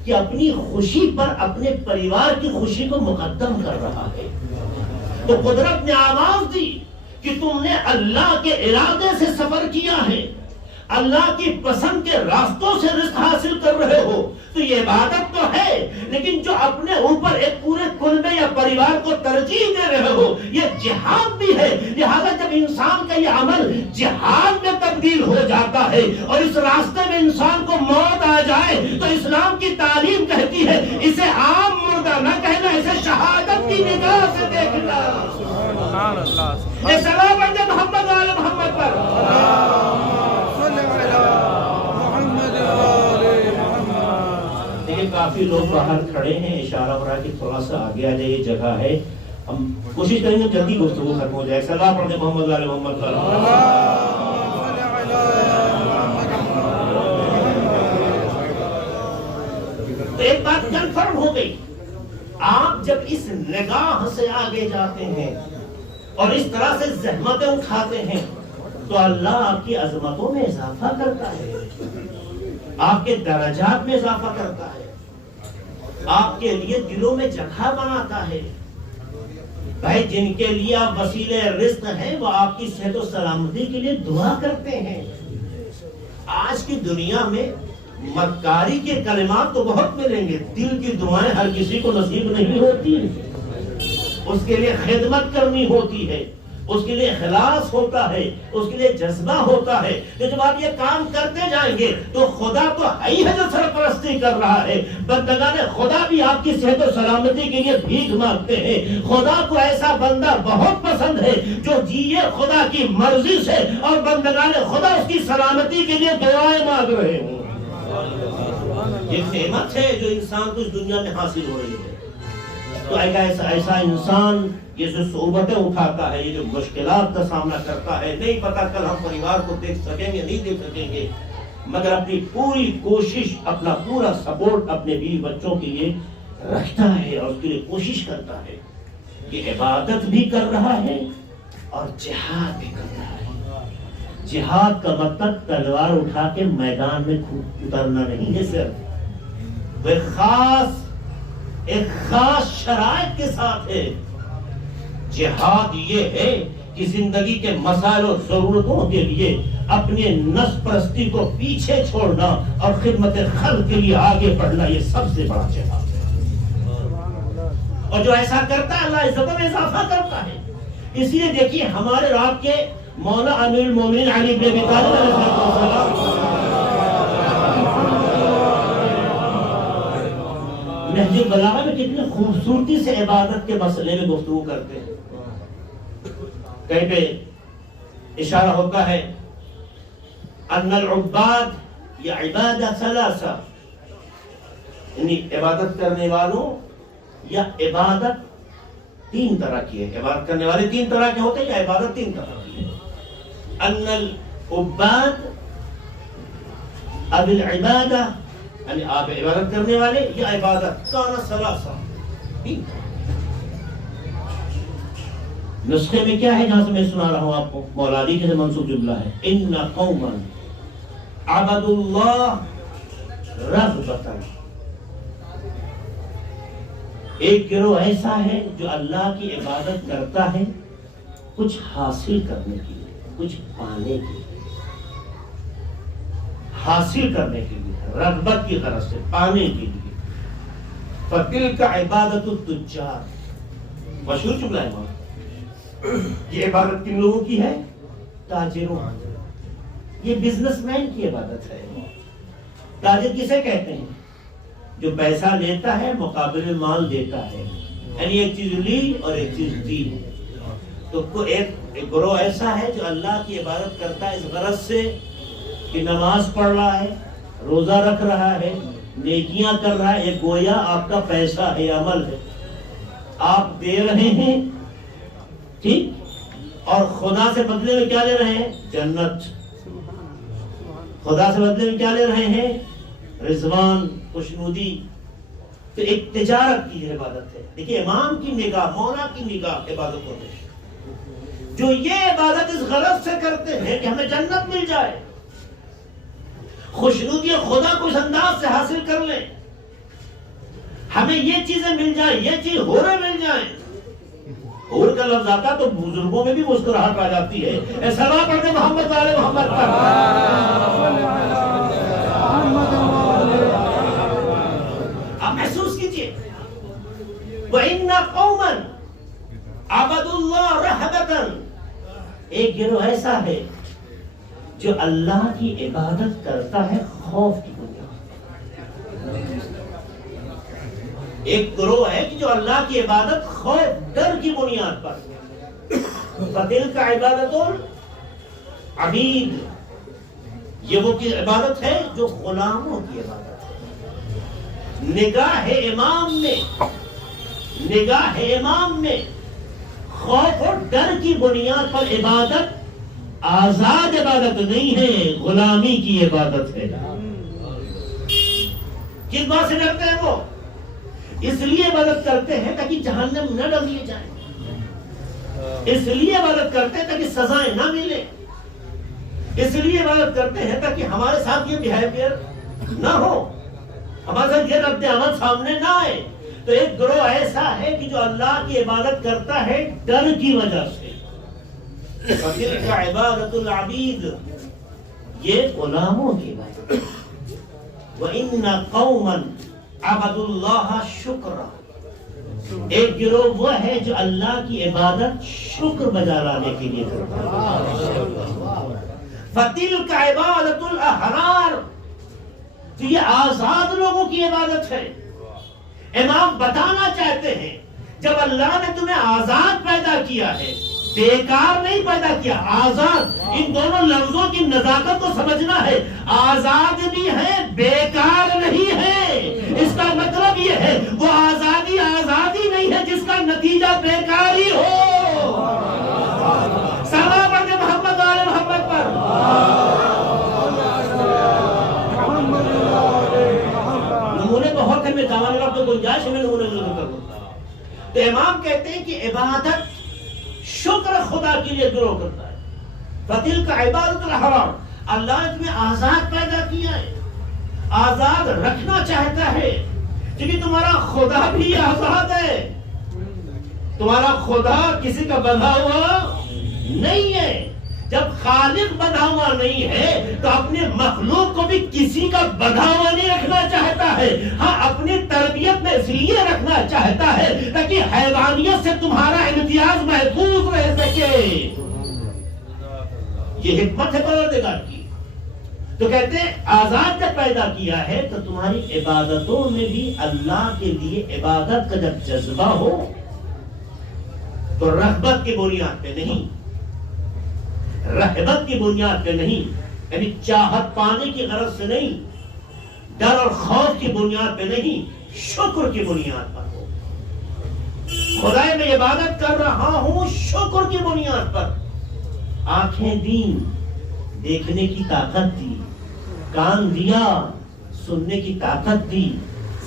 کہ اپنی خوشی پر اپنے پریوار کی خوشی کو مقدم کر رہا ہے. تو قدرت نے آواز دی کہ تم نے اللہ کے ارادے سے سفر کیا ہے، اللہ کی پسند کے راستوں سے رزق حاصل کر رہے ہو، تو یہ عبادت تو ہے، لیکن جو اپنے اوپر ایک پورے کنبے یا پریوار کو ترجیح دے رہے ہو یہ جہاد بھی ہے. لہذا جب انسان کا یہ عمل جہاد میں تبدیل ہو جاتا ہے اور اس راستے میں انسان کو موت آ جائے تو اسلام کی تعلیم کہتی ہے اسے عام مردہ نہ کہنا، اسے شہادت کی نگاہ سے دیکھنا. سلام علیہ محمد والے محمد پر. دیکھیں کافی لوگ باہر کھڑے ہیں، اشارہ ہو رہا ہے کہ تھوڑا سا آگے آ جائیے، جگہ ہے. ہم کوشش کریں گے جلدی گفتگو ختم ہو جائے. سلام پڑھتے محمد علی محمد صلی اللہ علیہ وسلم. تو ایک بات کنفرم ہو گئی, آپ جب اس نگاہ سے آگے جاتے ہیں اور اس طرح سے زحمتیں اٹھاتے ہیں تو اللہ آپ کی عظمتوں میں اضافہ کرتا ہے, آپ کے درجات میں اضافہ کرتا ہے, آپ کے لیے دلوں میں جگہ بناتا ہے. بھائی جن کے لیے آپ وسیلے رزق ہیں وہ آپ کی صحت و سلامتی کے لیے دعا کرتے ہیں. آج کی دنیا میں مکاری کے کلمات تو بہت ملیں گے, دل کی دعائیں ہر کسی کو نصیب نہیں ہوتی. اس کے لیے خدمت کرنی ہوتی ہے, اس کے لیے اخلاص ہوتا ہے, اس کے لیے جذبہ ہوتا ہے. تو جب آپ یہ کام کرتے جائیں گے تو خدا تو ہے جو سرپرستی کر رہا ہے, بندگان خدا بھی آپ کی صحت و سلامتی کے لیے بھیک مانگتے ہیں. خدا کو ایسا بندہ بہت پسند ہے جو جیے خدا کی مرضی سے اور بندگان خدا اس کی سلامتی کے لیے دعائیں مانگ رہے ہوں. یہ نعمت ہے جو انسان کو اس دنیا میں حاصل ہو رہی ہے. تو ایسا انسان یہ جو صعوبتیں اٹھاتا ہے, یہ جو مشکلات کا سامنا کرتا ہے, نہیں پتا کل ہم پریوار کو دیکھ سکیں گے نہیں دیکھ سکیں گے, مگر اپنی پوری کوشش, اپنا پورا سپورٹ اپنے بیوی بچوں کے لیے رکھتا ہے اور اس کے لیے کوشش کرتا ہے. یہ عبادت بھی کر رہا ہے اور جہاد بھی کر رہا ہے. جہاد کا مطلب تلوار اٹھا کے میدان میں اترنا نہیں ہے, صرف وہ ایک خاص شرائط کے ساتھ ہے. جہاد یہ ہے کہ زندگی کے مسائل اور ضرورتوں کے لیے اپنے نفس پرستی کو پیچھے چھوڑنا اور خدمت خلق کے لیے آگے بڑھنا, یہ سب سے بڑا جہاد ہے. اور جو ایسا کرتا ہے اللہ عزت میں اضافہ کرتا ہے. اس لیے دیکھیے ہمارے اور آپ کے مولا امیر المومنین علی بن ابی طالب علیہ السلام نہج البلاغہ میں کتنی خوبصورتی سے عبادت کے مسئلے میں گفتگو کرتے ہیں. کہیں پہ اشارہ ہوتا ہے ان العباد یا عبادت ثلاثہ, یعنی عبادت کرنے والوں یا عبادت تین طرح کی ہے. عبادت کرنے والے تین طرح کے ہوتے ہیں یا عبادت تین طرح کی ہے. ان العباد اب العبادہ, یعنی آپ عبادت کرنے والے یا عبادت کانا ثلاثہ. نسخے میں کیا ہے جہاں سے میں سنا رہا ہوں آپ کو, مولا علی کے سے منسوب جملہ ہے, ان قوما عبدوا اللہ رغبتا. ایک گروہ ایسا ہے جو اللہ کی عبادت کرتا ہے کچھ حاصل کرنے کے لیے, کچھ پانے کے لیے, حاصل کرنے کے لیے, رغبت کی غرض سے, پانے کے لیے. فَتِلْكَ عِبَادَةُ التُّجَّارِ, مشہور جملہ ہے. یہ عبادت کن لوگوں کی ہے؟ تاجروں. یہ بزنس مین کی عبادت ہے. تاجر کسے کہتے ہیں؟ جو پیسہ لیتا ہے مقابل میں مال دیتا ہے, یعنی ایک چیز لی اور ایک چیز دی. تو ایک گروہ ایسا ہے جو اللہ کی عبادت کرتا ہے اس غرض سے کہ نماز پڑھ رہا ہے, روزہ رکھ رہا ہے, نیکیاں کر رہا ہے. ایک گویا آپ کا پیسہ ہے, عمل ہے, آپ دے رہے ہیں, ٹھیک, اور خدا سے بدلے میں کیا لے رہے ہیں؟ جنت. خدا سے بدلے میں کیا لے رہے ہیں؟ رضوان, خوشنودی. تو ایک تجارت کی عبادت ہے. دیکھیے امام کی نگاہ, مولا کی نگاہ عبادت ہوتے ہیں. جو یہ عبادت اس غرض سے کرتے ہیں کہ ہمیں جنت مل جائے, خوشنودی خدا کو اس انداز سے حاصل کر لیں, ہمیں یہ چیزیں مل جائیں, یہ چیز ہورے مل جائیں. ہور کا لفظ آتا تو بزرگوں میں بھی مسکراہٹ آ جاتی ہے. اے سلام پڑھتے محمد والے محمد پر. آپ محسوس کیجئے, وَإِنَّ قَوْمًا عَبَدُوا اللَّهَ رَهْبَةً. ایک گروہ ایسا ہے جو اللہ کی عبادت کرتا ہے خوف کی بنیاد. ایک گروہ ہے کہ جو اللہ کی عبادت خوف, ڈر کی بنیاد پر. فَتِلْكَ عِبَادَةُ الْعَبِيدِ, یہ وہ کی عبادت ہے جو غلاموں کی عبادت ہے. نگاہ امام میں خوف اور ڈر کی بنیاد پر عبادت آزاد عبادت نہیں ہے، غلامی کی عبادت ہے۔ کس بات سے ڈرتے ہیں وہ؟ اس لیے عبادت کرتے ہیں تاکہ جہنم نہ ڈال دیے جائیں، اس لیے عبادت کرتے ہیں تاکہ سزائیں نہ ملے، اس لیے عبادت کرتے ہیں تاکہ ہمارے ساتھ یہ بیہیویئر نہ ہو، ہمارے ساتھ یہ رد عمل سامنے نہ آئے۔ تو ایک گروہ ایسا ہے کہ جو اللہ کی عبادت کرتا ہے ڈر کی وجہ سے۔ فَتِلْكَ عِبَادَةُ الْعَبِيدِ، یہ غلاموں کی عبادت۔ وَإِنَّ قَوْمًا عَبَدُوا اللَّهَ شُكْرًا، ایک گروہ وہ ہے جو اللہ کی عبادت شکر بجا لانے کے لیے کرتا ہے۔ فَتِلْكَ عِبَادَةُ الْأَحْرَارِ، تو یہ آزاد لوگوں کی عبادت ہے۔ امام بتانا چاہتے ہیں جب اللہ نے تمہیں آزاد پیدا کیا ہے، بیکار نہیں پیدا کیا، آزاد، ان دونوں لفظوں کی نزاکت کو سمجھنا ہے، آزاد بھی ہے بیکار نہیں ہے۔ اس کا مطلب یہ ہے وہ آزادی نہیں ہے جس کا نتیجہ بیکاری ہو۔ سلام پڑھ کے محمد آل محمد پر۔ نمونے بہت ہے، میں دعوان رب تو گنجائش میں نمونے ذکر کروں۔ تو امام کہتے ہیں کہ عبادت شکر خدا کے لیے گروہ کرتا ہے۔ فَتِلْكَ عِبَادَةُ الْأَحْرَارِ، اللہ نے تمہیں آزاد پیدا کیا ہے، آزاد رکھنا چاہتا ہے، کیونکہ تمہارا خدا بھی آزاد ہے، تمہارا خدا کسی کا بندھا ہوا نہیں ہے۔ جب خالق بندھا ہوا نہیں ہے تو اپنے مخلوق کو بھی کسی کا بندھا ہوا نہیں رکھنا چاہتا ہے، ہاں اپنی تربیت میں اس لیے رکھنا چاہتا ہے تاکہ حیوانیت سے تمہارا امتیاز محفوظ رہ سکے۔ یہ حکمت ہے پروردگار کی۔ تو کہتے ہیں آزاد جب پیدا کیا ہے تو تمہاری عبادتوں میں بھی اللہ کے لیے عبادت کا جب جذبہ ہو تو رغبت کی بنیاد پہ نہیں، رغبت کی بنیاد پہ نہیں، یعنی چاہت پانے کی غرض سے نہیں، ڈر اور خوف کی بنیاد پہ نہیں، شکر کی بنیاد پر ہو۔ خدا میں عبادت کر رہا ہوں شکر کی بنیاد پر۔ آنکھیں دیں، دیکھنے کی طاقت دی، کان دیا، سننے کی طاقت دی،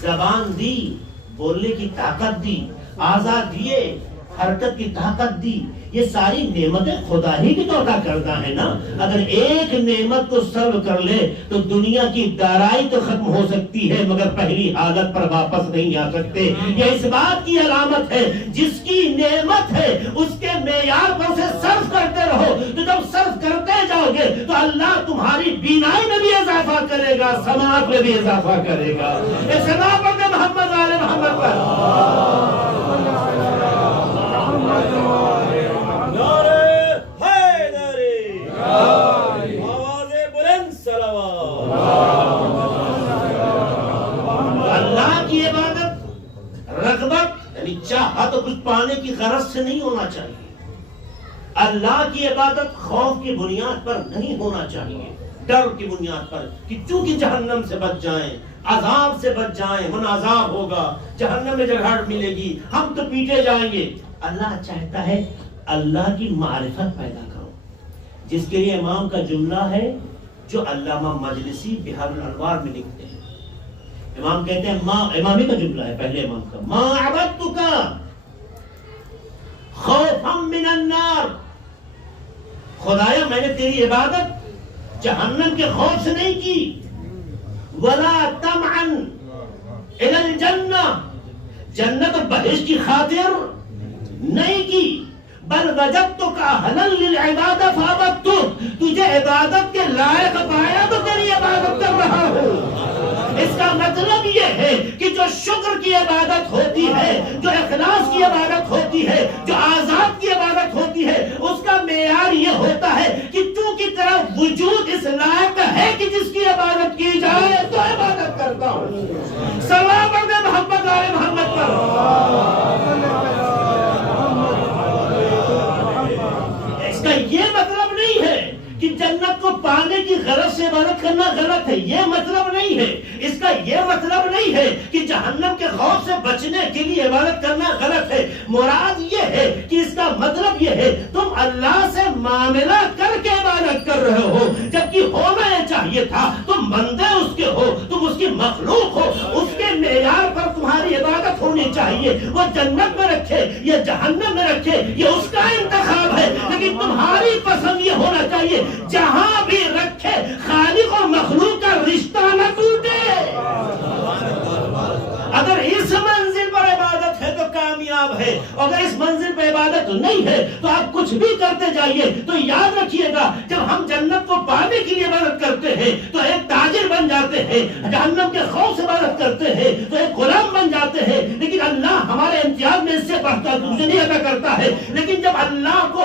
زبان دی، بولنے کی طاقت دی، اعضاء دیے، حرکت کی طاقت دی، یہ ساری نعمتیں خدا ہی کی تو عطا کرتا ہے نا۔ اگر ایک نعمت کو سلب کر لے تو دنیا کی دارائی تو ختم ہو سکتی ہے مگر پہلی حالت پر واپس نہیں آ سکتے۔ یہ اس بات کی علامت ہے جس کی نعمت ہے اس کے معیار پر اسے صرف کرتے رہو، تو جب صرف کرتے جاؤ گے تو اللہ تمہاری بینائی میں بھی اضافہ کرے گا، سماعت میں بھی اضافہ کرے گا۔ یہ سنا پڑھتے محمد آل محمد پر۔ اللہ کی عبادت رغبت یعنی چاہت کچھ پانے کی غرض سے نہیں ہونا چاہیے، اللہ کی عبادت خوف کی بنیاد پر نہیں ہونا چاہیے، ڈر کی بنیاد پر کہ چونکہ جہنم سے بچ جائیں، عذاب سے بچ جائیں، ورنہ عذاب ہوگا، جہنم میں جگہ ملے گی، ہم تو پیٹے جائیں گے۔ اللہ چاہتا ہے اللہ کی معرفت پیدا کرو، جس کے لیے امام کا جملہ ہے جو علامہ مجلسی بحار الانوار میں لکھتے ہیں۔ امام کہتے ہیں امامی کا جملہ ہے پہلے امام کا، ما عبدتک خوفا من النار، خدایا میں نے تیری عبادت جہنم کے خوف سے نہیں کی، ولا طمعا الى الجنہ، جنت و بہشت کی خاطر نہیں کی، بل وجدتک اہلا للعبادہ فعبدتک، تجھے عبادت کے لائق پایا تو تیری عبادت کر رہا ہوں۔ اس کا مطلب یہ ہے کہ جو شکر کی عبادت ہوتی ہے، جو اخلاص کی عبادت ہوتی ہے، جو آزاد کی عبادت ہوتی ہے، اس کا معیار یہ ہوتا ہے کہ چونکہ تیرا وجود اس لائق ہے کہ جس کی عبادت کی جائے تو عبادت کرتا ہوں۔ سلام پڑھتے محمد آل محمد پر۔ اس کا یہ مطلب نہیں ہے کہ جنت کو پانے کی غرض سے عبادت کرنا غلط ہے، یہ مطلب نہیں ہے، اس کا یہ مطلب نہیں ہے کہ جہنم کے خوف سے بچنے کے لیے عبادت کرنا غلط ہے۔ مراد یہ ہے کہ اس کا مطلب یہ ہے تم اللہ سے معاملہ کر کے عبادت کر رہے ہو، جبکہ ہونا یہ چاہیے تھا تم بندے اس کے ہو، تم اس کی مخلوق ہو، اس کے معیار پر تمہاری عبادت ہونی چاہیے۔ وہ جنت میں رکھے یا جہنم میں رکھے یہ اس کا انتخاب ہے، لیکن تمہاری پسند یہ ہونا چاہیے جہاں بھی رکھے خالق و مخلوق کا رشتہ نہ ٹوٹے۔ اگر اس منزل پر عبادت ہے تو کامیاب ہے، اگر اس منزل پہ عبادت نہیں ہے تو آپ کچھ بھی کرتے جائیے۔ تو یاد رکھیے گا جب ہم جنت کو پانے کے لیے عبادت کرتے ہیں تو ایک تاجر بن جاتے ہیں، جہنم کے خوف سے عبادت کرتے ہیں تو ایک غلام بن جاتے ہیں، لیکن اللہ ہمارے امتیاز میں اس سے بڑھتا مجھے نہیں ادا کرتا ہے۔ لیکن جب اللہ کو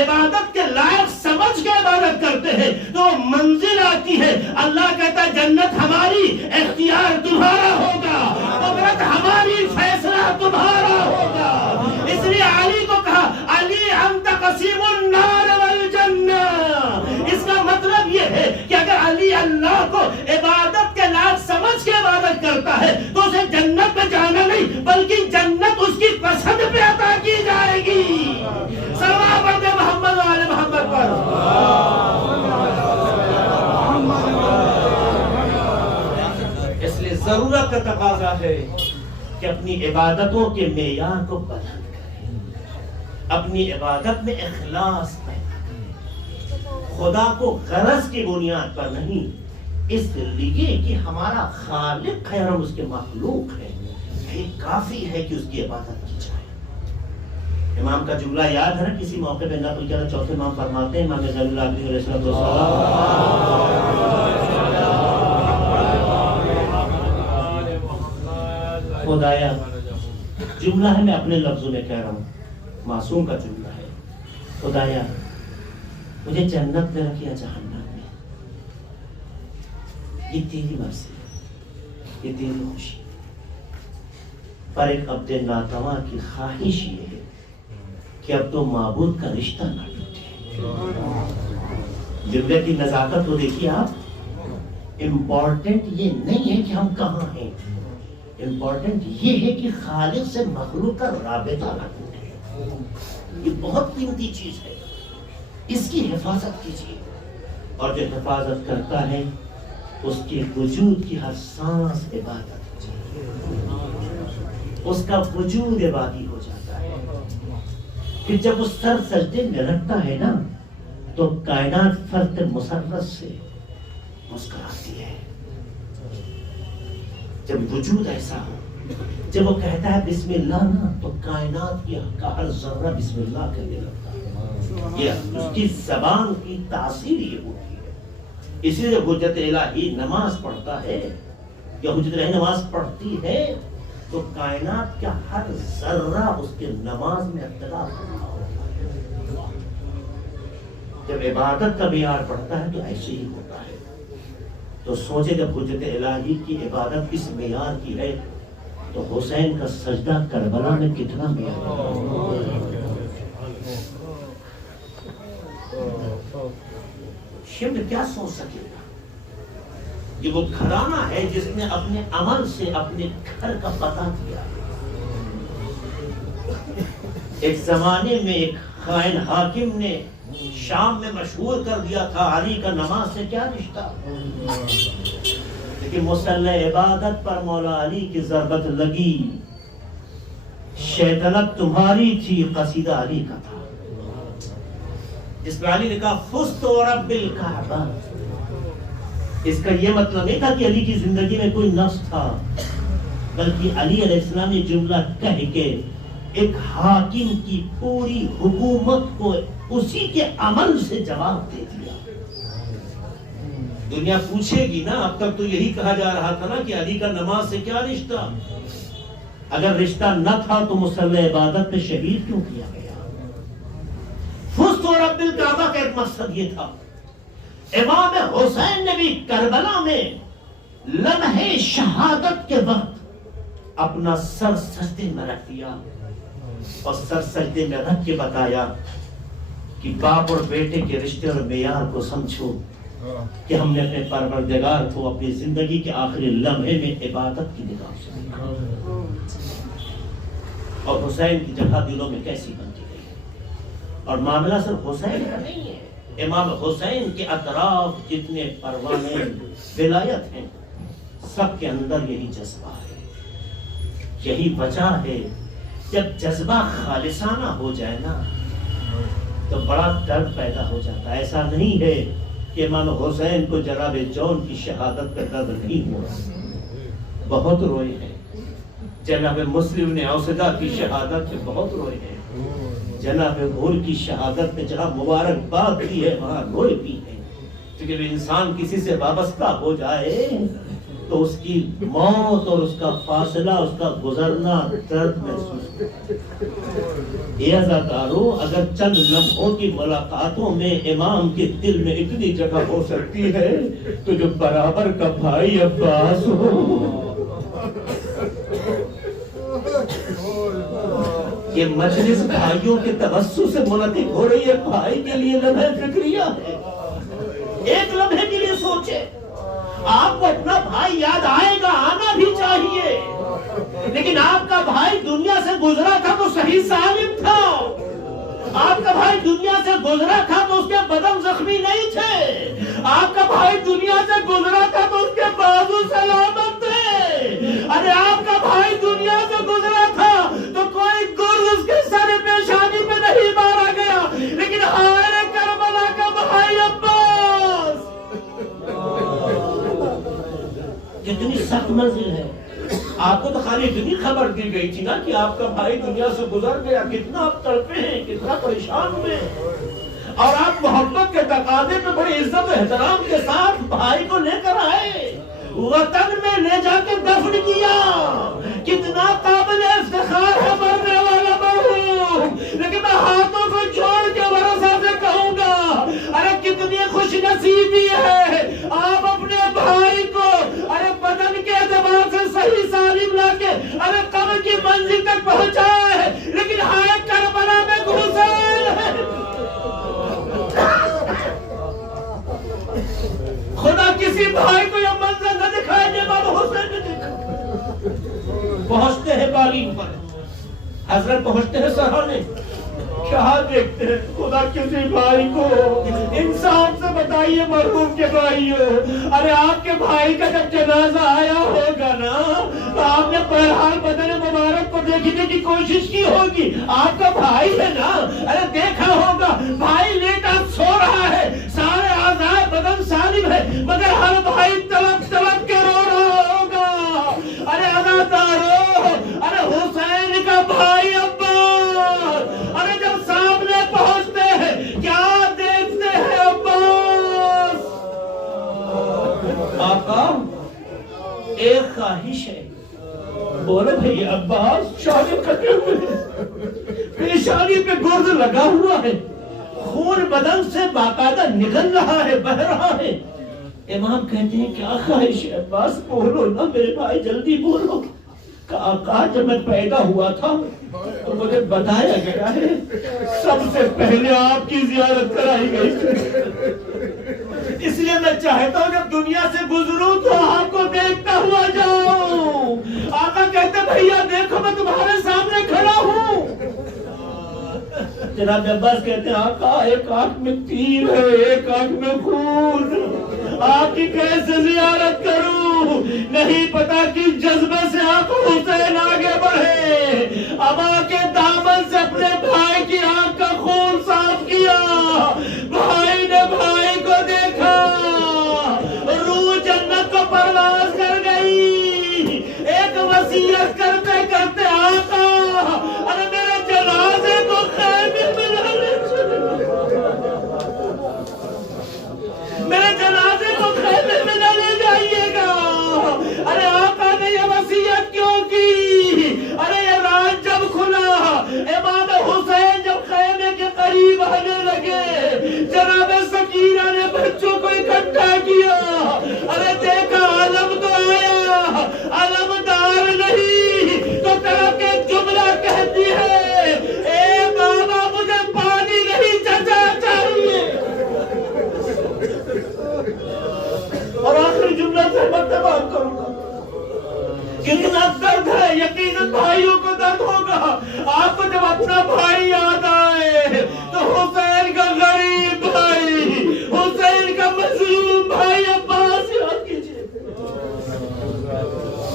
عبادت کے لائق سمجھ کے عبادت کرتے ہیں تو منزل آتی ہے، اللہ کہتا ہے جنت ہماری، اختیار تمہارا ہوگا، قدرت ہماری، فیصلہ تمہارا ہوگا۔ اس لیے علی کو کہا علی انت قسیم النار والجنہ۔ اس کا مطلب یہ ہے کہ اگر علی اللہ کو عبادت کے لائق سمجھ کے عبادت کرتا ہے تو اسے جنت میں جانا نہیں بلکہ جنت اس کی پسند پہ عطا کی جائے گی۔ صلوات پڑھ دے محمد و آل محمد پر۔ اس لیے ضرورت کا تقاضا ہے کہ اپنی عبادتوں کے معیار کو بلند کریں، اپنی عبادت میں اخلاص پیدا کریں، خدا کو غرض کی بنیاد پر نہیں، اس لیے کہ ہمارا خالق ہے اور ہم اس کے مخلوق ہیں، یہ کافی ہے کہ اس کی عبادت کی جائے۔ امام کا جملہ یاد ہے نا، کسی موقع پہ نقل کیا، چوتھے امام فرماتے ہیں، امام غزالی علیہ السلام خدایا، جملہ ہے میں اپنے لفظوں میں کہہ رہا ہوں، معصوم کا جملہ ہے، خدایا مجھے جنت میں رکھ یا جہنم میں، یہ تیری مرضی ہے، یہ تیری خوشی، پر ایک عبد ناتواں کی خواہش یہ ہے کہ اب تو معبود کا رشتہ نہ ٹوٹے۔ جملے کی نزاکت کو دیکھیے آپ، امپورٹنٹ یہ نہیں ہے کہ ہم کہاں ہیں، امپورٹنٹ یہ ہے کہ خالق سے مخلوق کا رابطہ نہ ٹوٹے۔ یہ بہت قیمتی چیز ہے، اس کی حفاظت کیجیے، اور جو حفاظت کرتا ہے اس کے وجود کی ہر سانس عبادت ہو جاتی ہے، اس کا وجود عبادی ہو جاتا ہے۔ پھر جب اس سر سجدے میں رکھتا ہے نا تو کائنات فرد مسرت سے مسکراتی ہے۔ جب وجود ایسا ہو، جب وہ کہتا ہے بسم اللہ نا تو کائنات کا ہر ذرہ بسم اللہ کہنے لگتا ہے۔ یہ اس کی زبان کی تاثیر یہ ہوتی ہے۔ اسی لیے حجت الہی نماز پڑھتا ہے یا حجت الہی نماز پڑھتی ہے تو کائنات کا ہر ذرہ اس کے نماز میں اقتدا کرتا ہوتا ہے۔ جب عبادت کا معیار پڑھتا ہے تو ایسے ہی ہوتا ہے۔ تو سوچے جب حجت الہی کی عبادت اس معیار کی ہے تو حسین کا سجدہ کربلا میں کتنا معیار ہے۔ شمر کیا سوچ سکے گا؟ یہ وہ گھرانہ ہے جس نے اپنے عمل سے اپنے گھر کا پتہ کیا۔ ایک زمانے میں ایک خائن حاکم نے شام میں مشہور کر دیا تھا علی کا نماز سے کیا رشتہ، لیکن مصلی عبادت پر مولا علی کی ضربت لگی، شیطنت تمہاری تھی، قصیدہ علی کا تھا، جس پہ علی نے کہا فزت ورب الکعبہ۔ اس کا یہ مطلب نہیں تھا کہ علی کی زندگی میں کوئی نفس تھا، بلکہ علی علیہ السلام نے جملہ کہہ کے ایک حاکم کی پوری حکومت کو اسی کے عمل سے جواب دے دیا۔ دنیا پوچھے گی نا، اب تک تو یہی کہا جا رہا تھا نا کہ علی کا نماز سے کیا رشتہ، اگر رشتہ نہ تھا تو مصلی عبادت میں شہید کیوں کیا گیا؟ فزت ورب الکعبہ کا ایک مقصد یہ تھا۔ امام حسین نے بھی کربلا میں لمحے شہادت کے وقت اپنا سر سجدے میں رکھ دیا اور سر سجدے میں رکھ کے بتایا کہ باپ اور بیٹے کے رشتے اور معیار کو سمجھو کہ ہم نے اپنے پروردگار کو اپنی زندگی کے آخری لمحے میں عبادت کی نگاہ سے دیکھا، اور حسین کی جگہ دلوں میں کیسی بنتی گئی۔ اور معاملہ صرف حسین کا نہیں ہے، امام حسین کے اطراف جتنے پروانے ولایت ہیں سب کے اندر یہی جذبہ ہے۔ یہی وجہ ہے جب جذبہ خالصانہ ہو جائے نا تو بڑا درد پیدا ہو جاتا ہے۔ ایسا نہیں ہے کہ امام حسین کو جناب جون کی شہادت کا درد نہیں ہوا، بہت روئے ہیں۔ جناب مسلم نے اوسدہ کی شہادت پہ بہت روئے ہیں، جناب غور کی شہادت پہ جہاں مبارکباد دی ہے وہاں روئے بھی ہیں، کیونکہ جب انسان کسی سے وابستہ ہو جائے تو اس کی موت اور اس کا فاصلہ، اس کا گزرنا درد محسوس ہوتا ہے۔ عزادارو، اگر چند لمحوں کی ملاقاتوں میں امام کے دل میں اتنی جگہ ہو سکتی ہے تو جو برابر کا بھائی عباس ہو، یہ مجلس بھائیوں کے توسط سے منعقد ہو رہی ہے، بھائی کے لیے لمحہ فکریہ ہے۔ ایک لمحے کے لیے سوچے، آپ کو اپنا بھائی یاد آئے گا، آنا بھی چاہیے، لیکن آپ کا بھائی دنیا سے گزرا تھا تو صحیح سالم تھا، آپ کا بھائی دنیا سے گزرا تھا تو اس کے بدن زخمی نہیں تھے، آپ کا بھائی دنیا سے گزرا تھا تو اس کے بازو سلامت تھے۔ ارے آپ کا بھائی دنیا سے گزرا تھا تو کوئی گرز اس کے سر پیشانی پہ نہیں مارا گیا، لیکن ہمارے کربلا کا بھائی عباس، کتنی سخت منزل ہے۔ آپ کو تو خالی اتنی خبر دی گئی تھی نا کہ آپ کا بھائی دنیا سے گزر گیا، کتنا آپ تڑپے ہیں، کتنا پریشان ہوئے، اور آپ محبت کے تقاضے پہ بڑی عزت و احترام کے ساتھ بھائی کو لے کر آئے، وطن میں لے جا کے دفن کیا۔ کتنا قابل افتخار ہے مرنے والا مرحوم، لیکن میں ہاتھوں کو جوڑ کے ورثہ سے کہوں گا، ارے کتنی خوش نصیبی ہے آپ اپنے بھائی کو ارے بدن کے اعتبار سے صحیح سالم لا کے ارے قبر کی منزل تک پہنچائے ہے، لیکن ہائے کربلا میں حسین ہے۔ خدا کسی بھائی کو یہ منظر نہ دکھائے جو امام حسین نے دیکھا۔ پہنچتے ہیں بالین پر، حضرت پہنچتے ہیں سرانے، کیا دیکھتے ہیں؟ خدا کسی بھائی کو انسان سے بتائیے مرحوم کے بھائیوں، ارے آپ کے بھائی کا جب جنازہ آیا ہوگا نا تو آپ نے بہرحال بدن مبارک کو دیکھنے کی کوشش کی ہوگی، آپ کا بھائی ہے نا، ارے دیکھا ہوگا بھائی لیٹا سو رہا ہے، سارے اعضاء بدن سالم ہے، مگر ہر بھائی تڑپ تڑپ کے رو رہا ہوگا۔ ارے عزادارو، ارے حسین کا بھائی عباس، ارے جب سامنے پہنچتے ہیں کیا دیکھتے ہیں عباس؟ آقا ایک خواہش ہے، بولے بھئی عباس، شاگرد کھٹے ہوئے، پیشانی پہ گرد لگا ہوا ہے، خون بدن سے باقاعدہ نکل رہا ہے، بہ رہا ہے۔ امام کہتے ہیں کیا خواہش ہے عباس؟ بولو نا میرے بھائی، جلدی بولو۔ آقا جب میں پیدا ہوا تھا تو مجھے بتایا گیا ہے سب سے پہلے آپ کی زیارت کرائی گئی، اس لیے میں چاہتا ہوں جب دنیا سے گزروں تو آپ کو دیکھتا ہوا جاؤں۔ آقا کہتے بھیا دیکھو میں تمہارے سامنے کھڑا ہوں۔ جناب عباس کہتے ہیں آقا ایک آنکھ میں تیر ہے، ایک آنکھ میں خون، آپ کی کیسے زیارت کروں؟ نہیں پتا کہ جذبے سے آپ حسین آگے بڑھے، ابا کے دامن سے اپنے بھائی کی آنکھ کا خون صاف کیا، بھائی نے بھائی کو دیکھا، روح جنت کو پرواز کر گئی، ایک وصیت کرتے کرتے آقا ارے میرے جنازے کو خیمے میں لانے چلے، میرے جنازے کو خیمے میں نہ لے جائیے گا۔ ارے آقا نے یہ وصیت کیوں کی؟ ارے یہ راز جب کھلا، امام حسین جب خیمے کے قریب آنے لگے،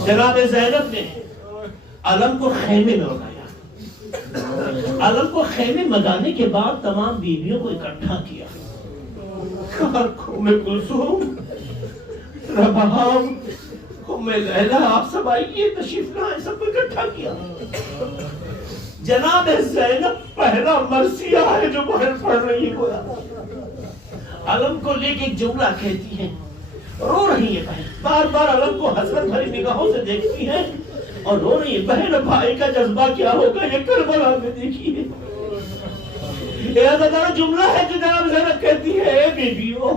جناب زینب نے علم کو خیمے میں اٹھایا. علم کو خیمے منگانے کے بعد تمام بیویوں کو اکٹھا کیا. کلثوم، رباب، لیلا، آپ سب آئیے، تشریف لائیں. سب کو اکٹھا کیا. جناب زینب پہلا مرثیہ ہے جو بہن پڑھ رہی ہے. علم کو لے کے ایک جملہ کہتی ہے، رو رہی ہے بہن، بار بار علم کو حسرت بھری نگاہوں سے دیکھتی ہے اور رو رہی ہے. بہن بھائی کا جذبہ کیا ہوگا یہ کربلا میں دیکھی ہے. جملہ ہے جو جناب زینب کہتی ہے، اے بیبیوں،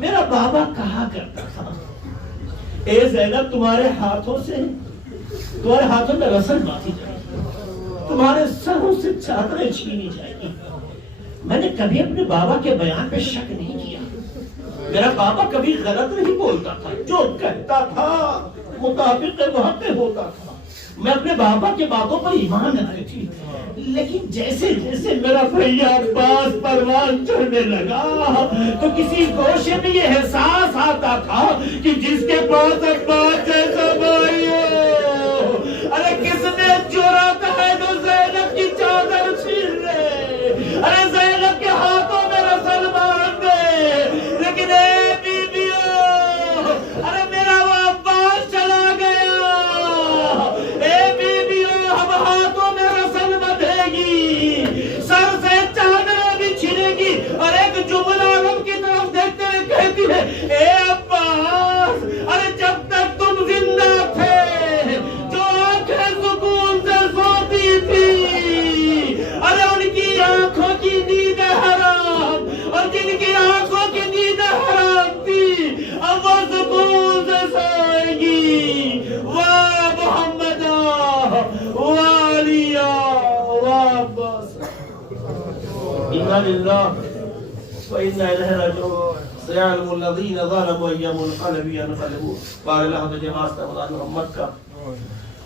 میرا بابا کہا کرتا تھا، اے زینب تمہارے ہاتھوں میں رسل باندھی جائے، تمہارے سروں سے چادریں چھینی جائیں گی. میں نے کبھی اپنے بابا کے بیان پہ شک نہیں کیا. میرا بابا کبھی غلط نہیں بولتا تھا، جو کہتا تھا مطابق واقع ہوتا تھا. میں اپنے بابا کے باتوں پر ایمان رکھتی تھی. لیکن جیسے جیسے میرا بھیا عباس پروان چڑھنے لگا تو کسی گوشے میں یہ احساس آتا تھا کہ جس کے پاس عباس جیسا بھائی ہو، ارے کس نے جرأت ہے جو زینب کی چادر چھین لے، ارے زینب کے ہاتھوں میں رسل باندھ دے. لیکن اے بیبیوں، ارے میرا وہ عباس چلا گیا. اے بیبیوں، ہم ہاتھوں میں رسل بدھے گی، سر سے چادریں بھی چھنے گی. اور ایک جملہ علم کی طرف دیکھتے ہوئے کہتی ہے، اے عباس، ارے جب تک تم زندہ تھے جو آنکھیں سکون سے سوتی تھی، ارے ان کی آنکھوں کی نیند حرام، اور جن کی آنکھوں کی نیند حرام تھی اب وہ سکون سے سوئے گی. واہ محمد، واہ علی، واہ عباس. انا للہ وإنا إليه راجعون. سيعلم الذين ظلموا أي منقلب ينقلبون. بار اللہ تجھے واسطہ خدا محمد کا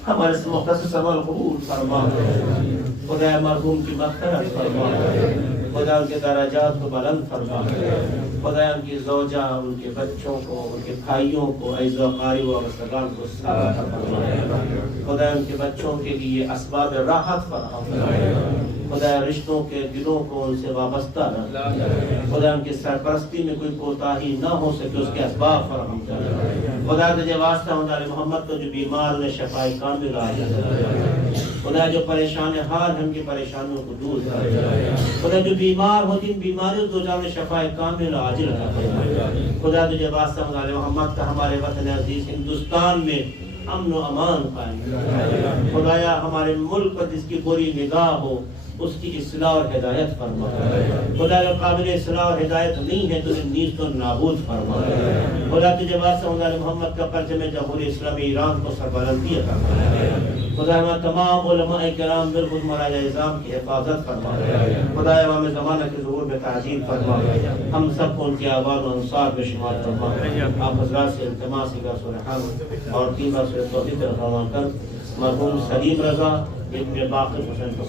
ہمارے سے مختصر عمل قبول فرما. خدا مرحوم کی مغفرت فرما. خدا ان کے درجات کو بلند فرما. خدا ان کی زوجہ، ان کے بچوں کو، ان کے بھائیوں کو، عزیز و اقارب و رشتگان کو سعادت فرما. خدا ان کے بچوں کے لیے اسباب راحت فرما. خدا رشتوں کے دلوں کو ان سے وابستہ رکھ. خدا ان کی سرپرستی میں کوئی کوتاہی نہ ہو سکے، اس کے اسباب فراہم کر. خدا تجھے واسطہ ہمارے محمد کو جو بیمار نے شفائے کامل عاجل. خدا جو پریشان حال ہیں ان کی پریشانیوں کو دور کر. خدا جو بیمار ہو جن بیماریوں کو جانے شفائے کامل عاجل کر. خدا تجھے واسطہ ہمارے محمد کا ہمارے وطن عزیز ہندوستان میں امن و امان قائم. خدایا ہمارے ملک پر جس کی بری نگاہ ہو اس کی اصلاح اور ہدایت فرما. خدا جو قابل اصلاح اور ہدایت نہیں ہے تو نیست و نابود فرما. خدا تجھے واسطہ ہمارے محمد کا پرچم جمہوریہ اسلامی ایران کو سربلندی عطا فرما. خدا ہمارے تمام علماء کرام بالخصوص مراجع اعظام کی حفاظت فرما. خدا امام زمانہ کے ظہور میں تعظیم فرما. ہم سب کو ان کے آباد و انصار میں شمار فرما. آپ حضرات سے التماس کا سورہ اور تین بار سورہ توحید فرما کر مرحوم سلیم رضا ابن باقر حسین کو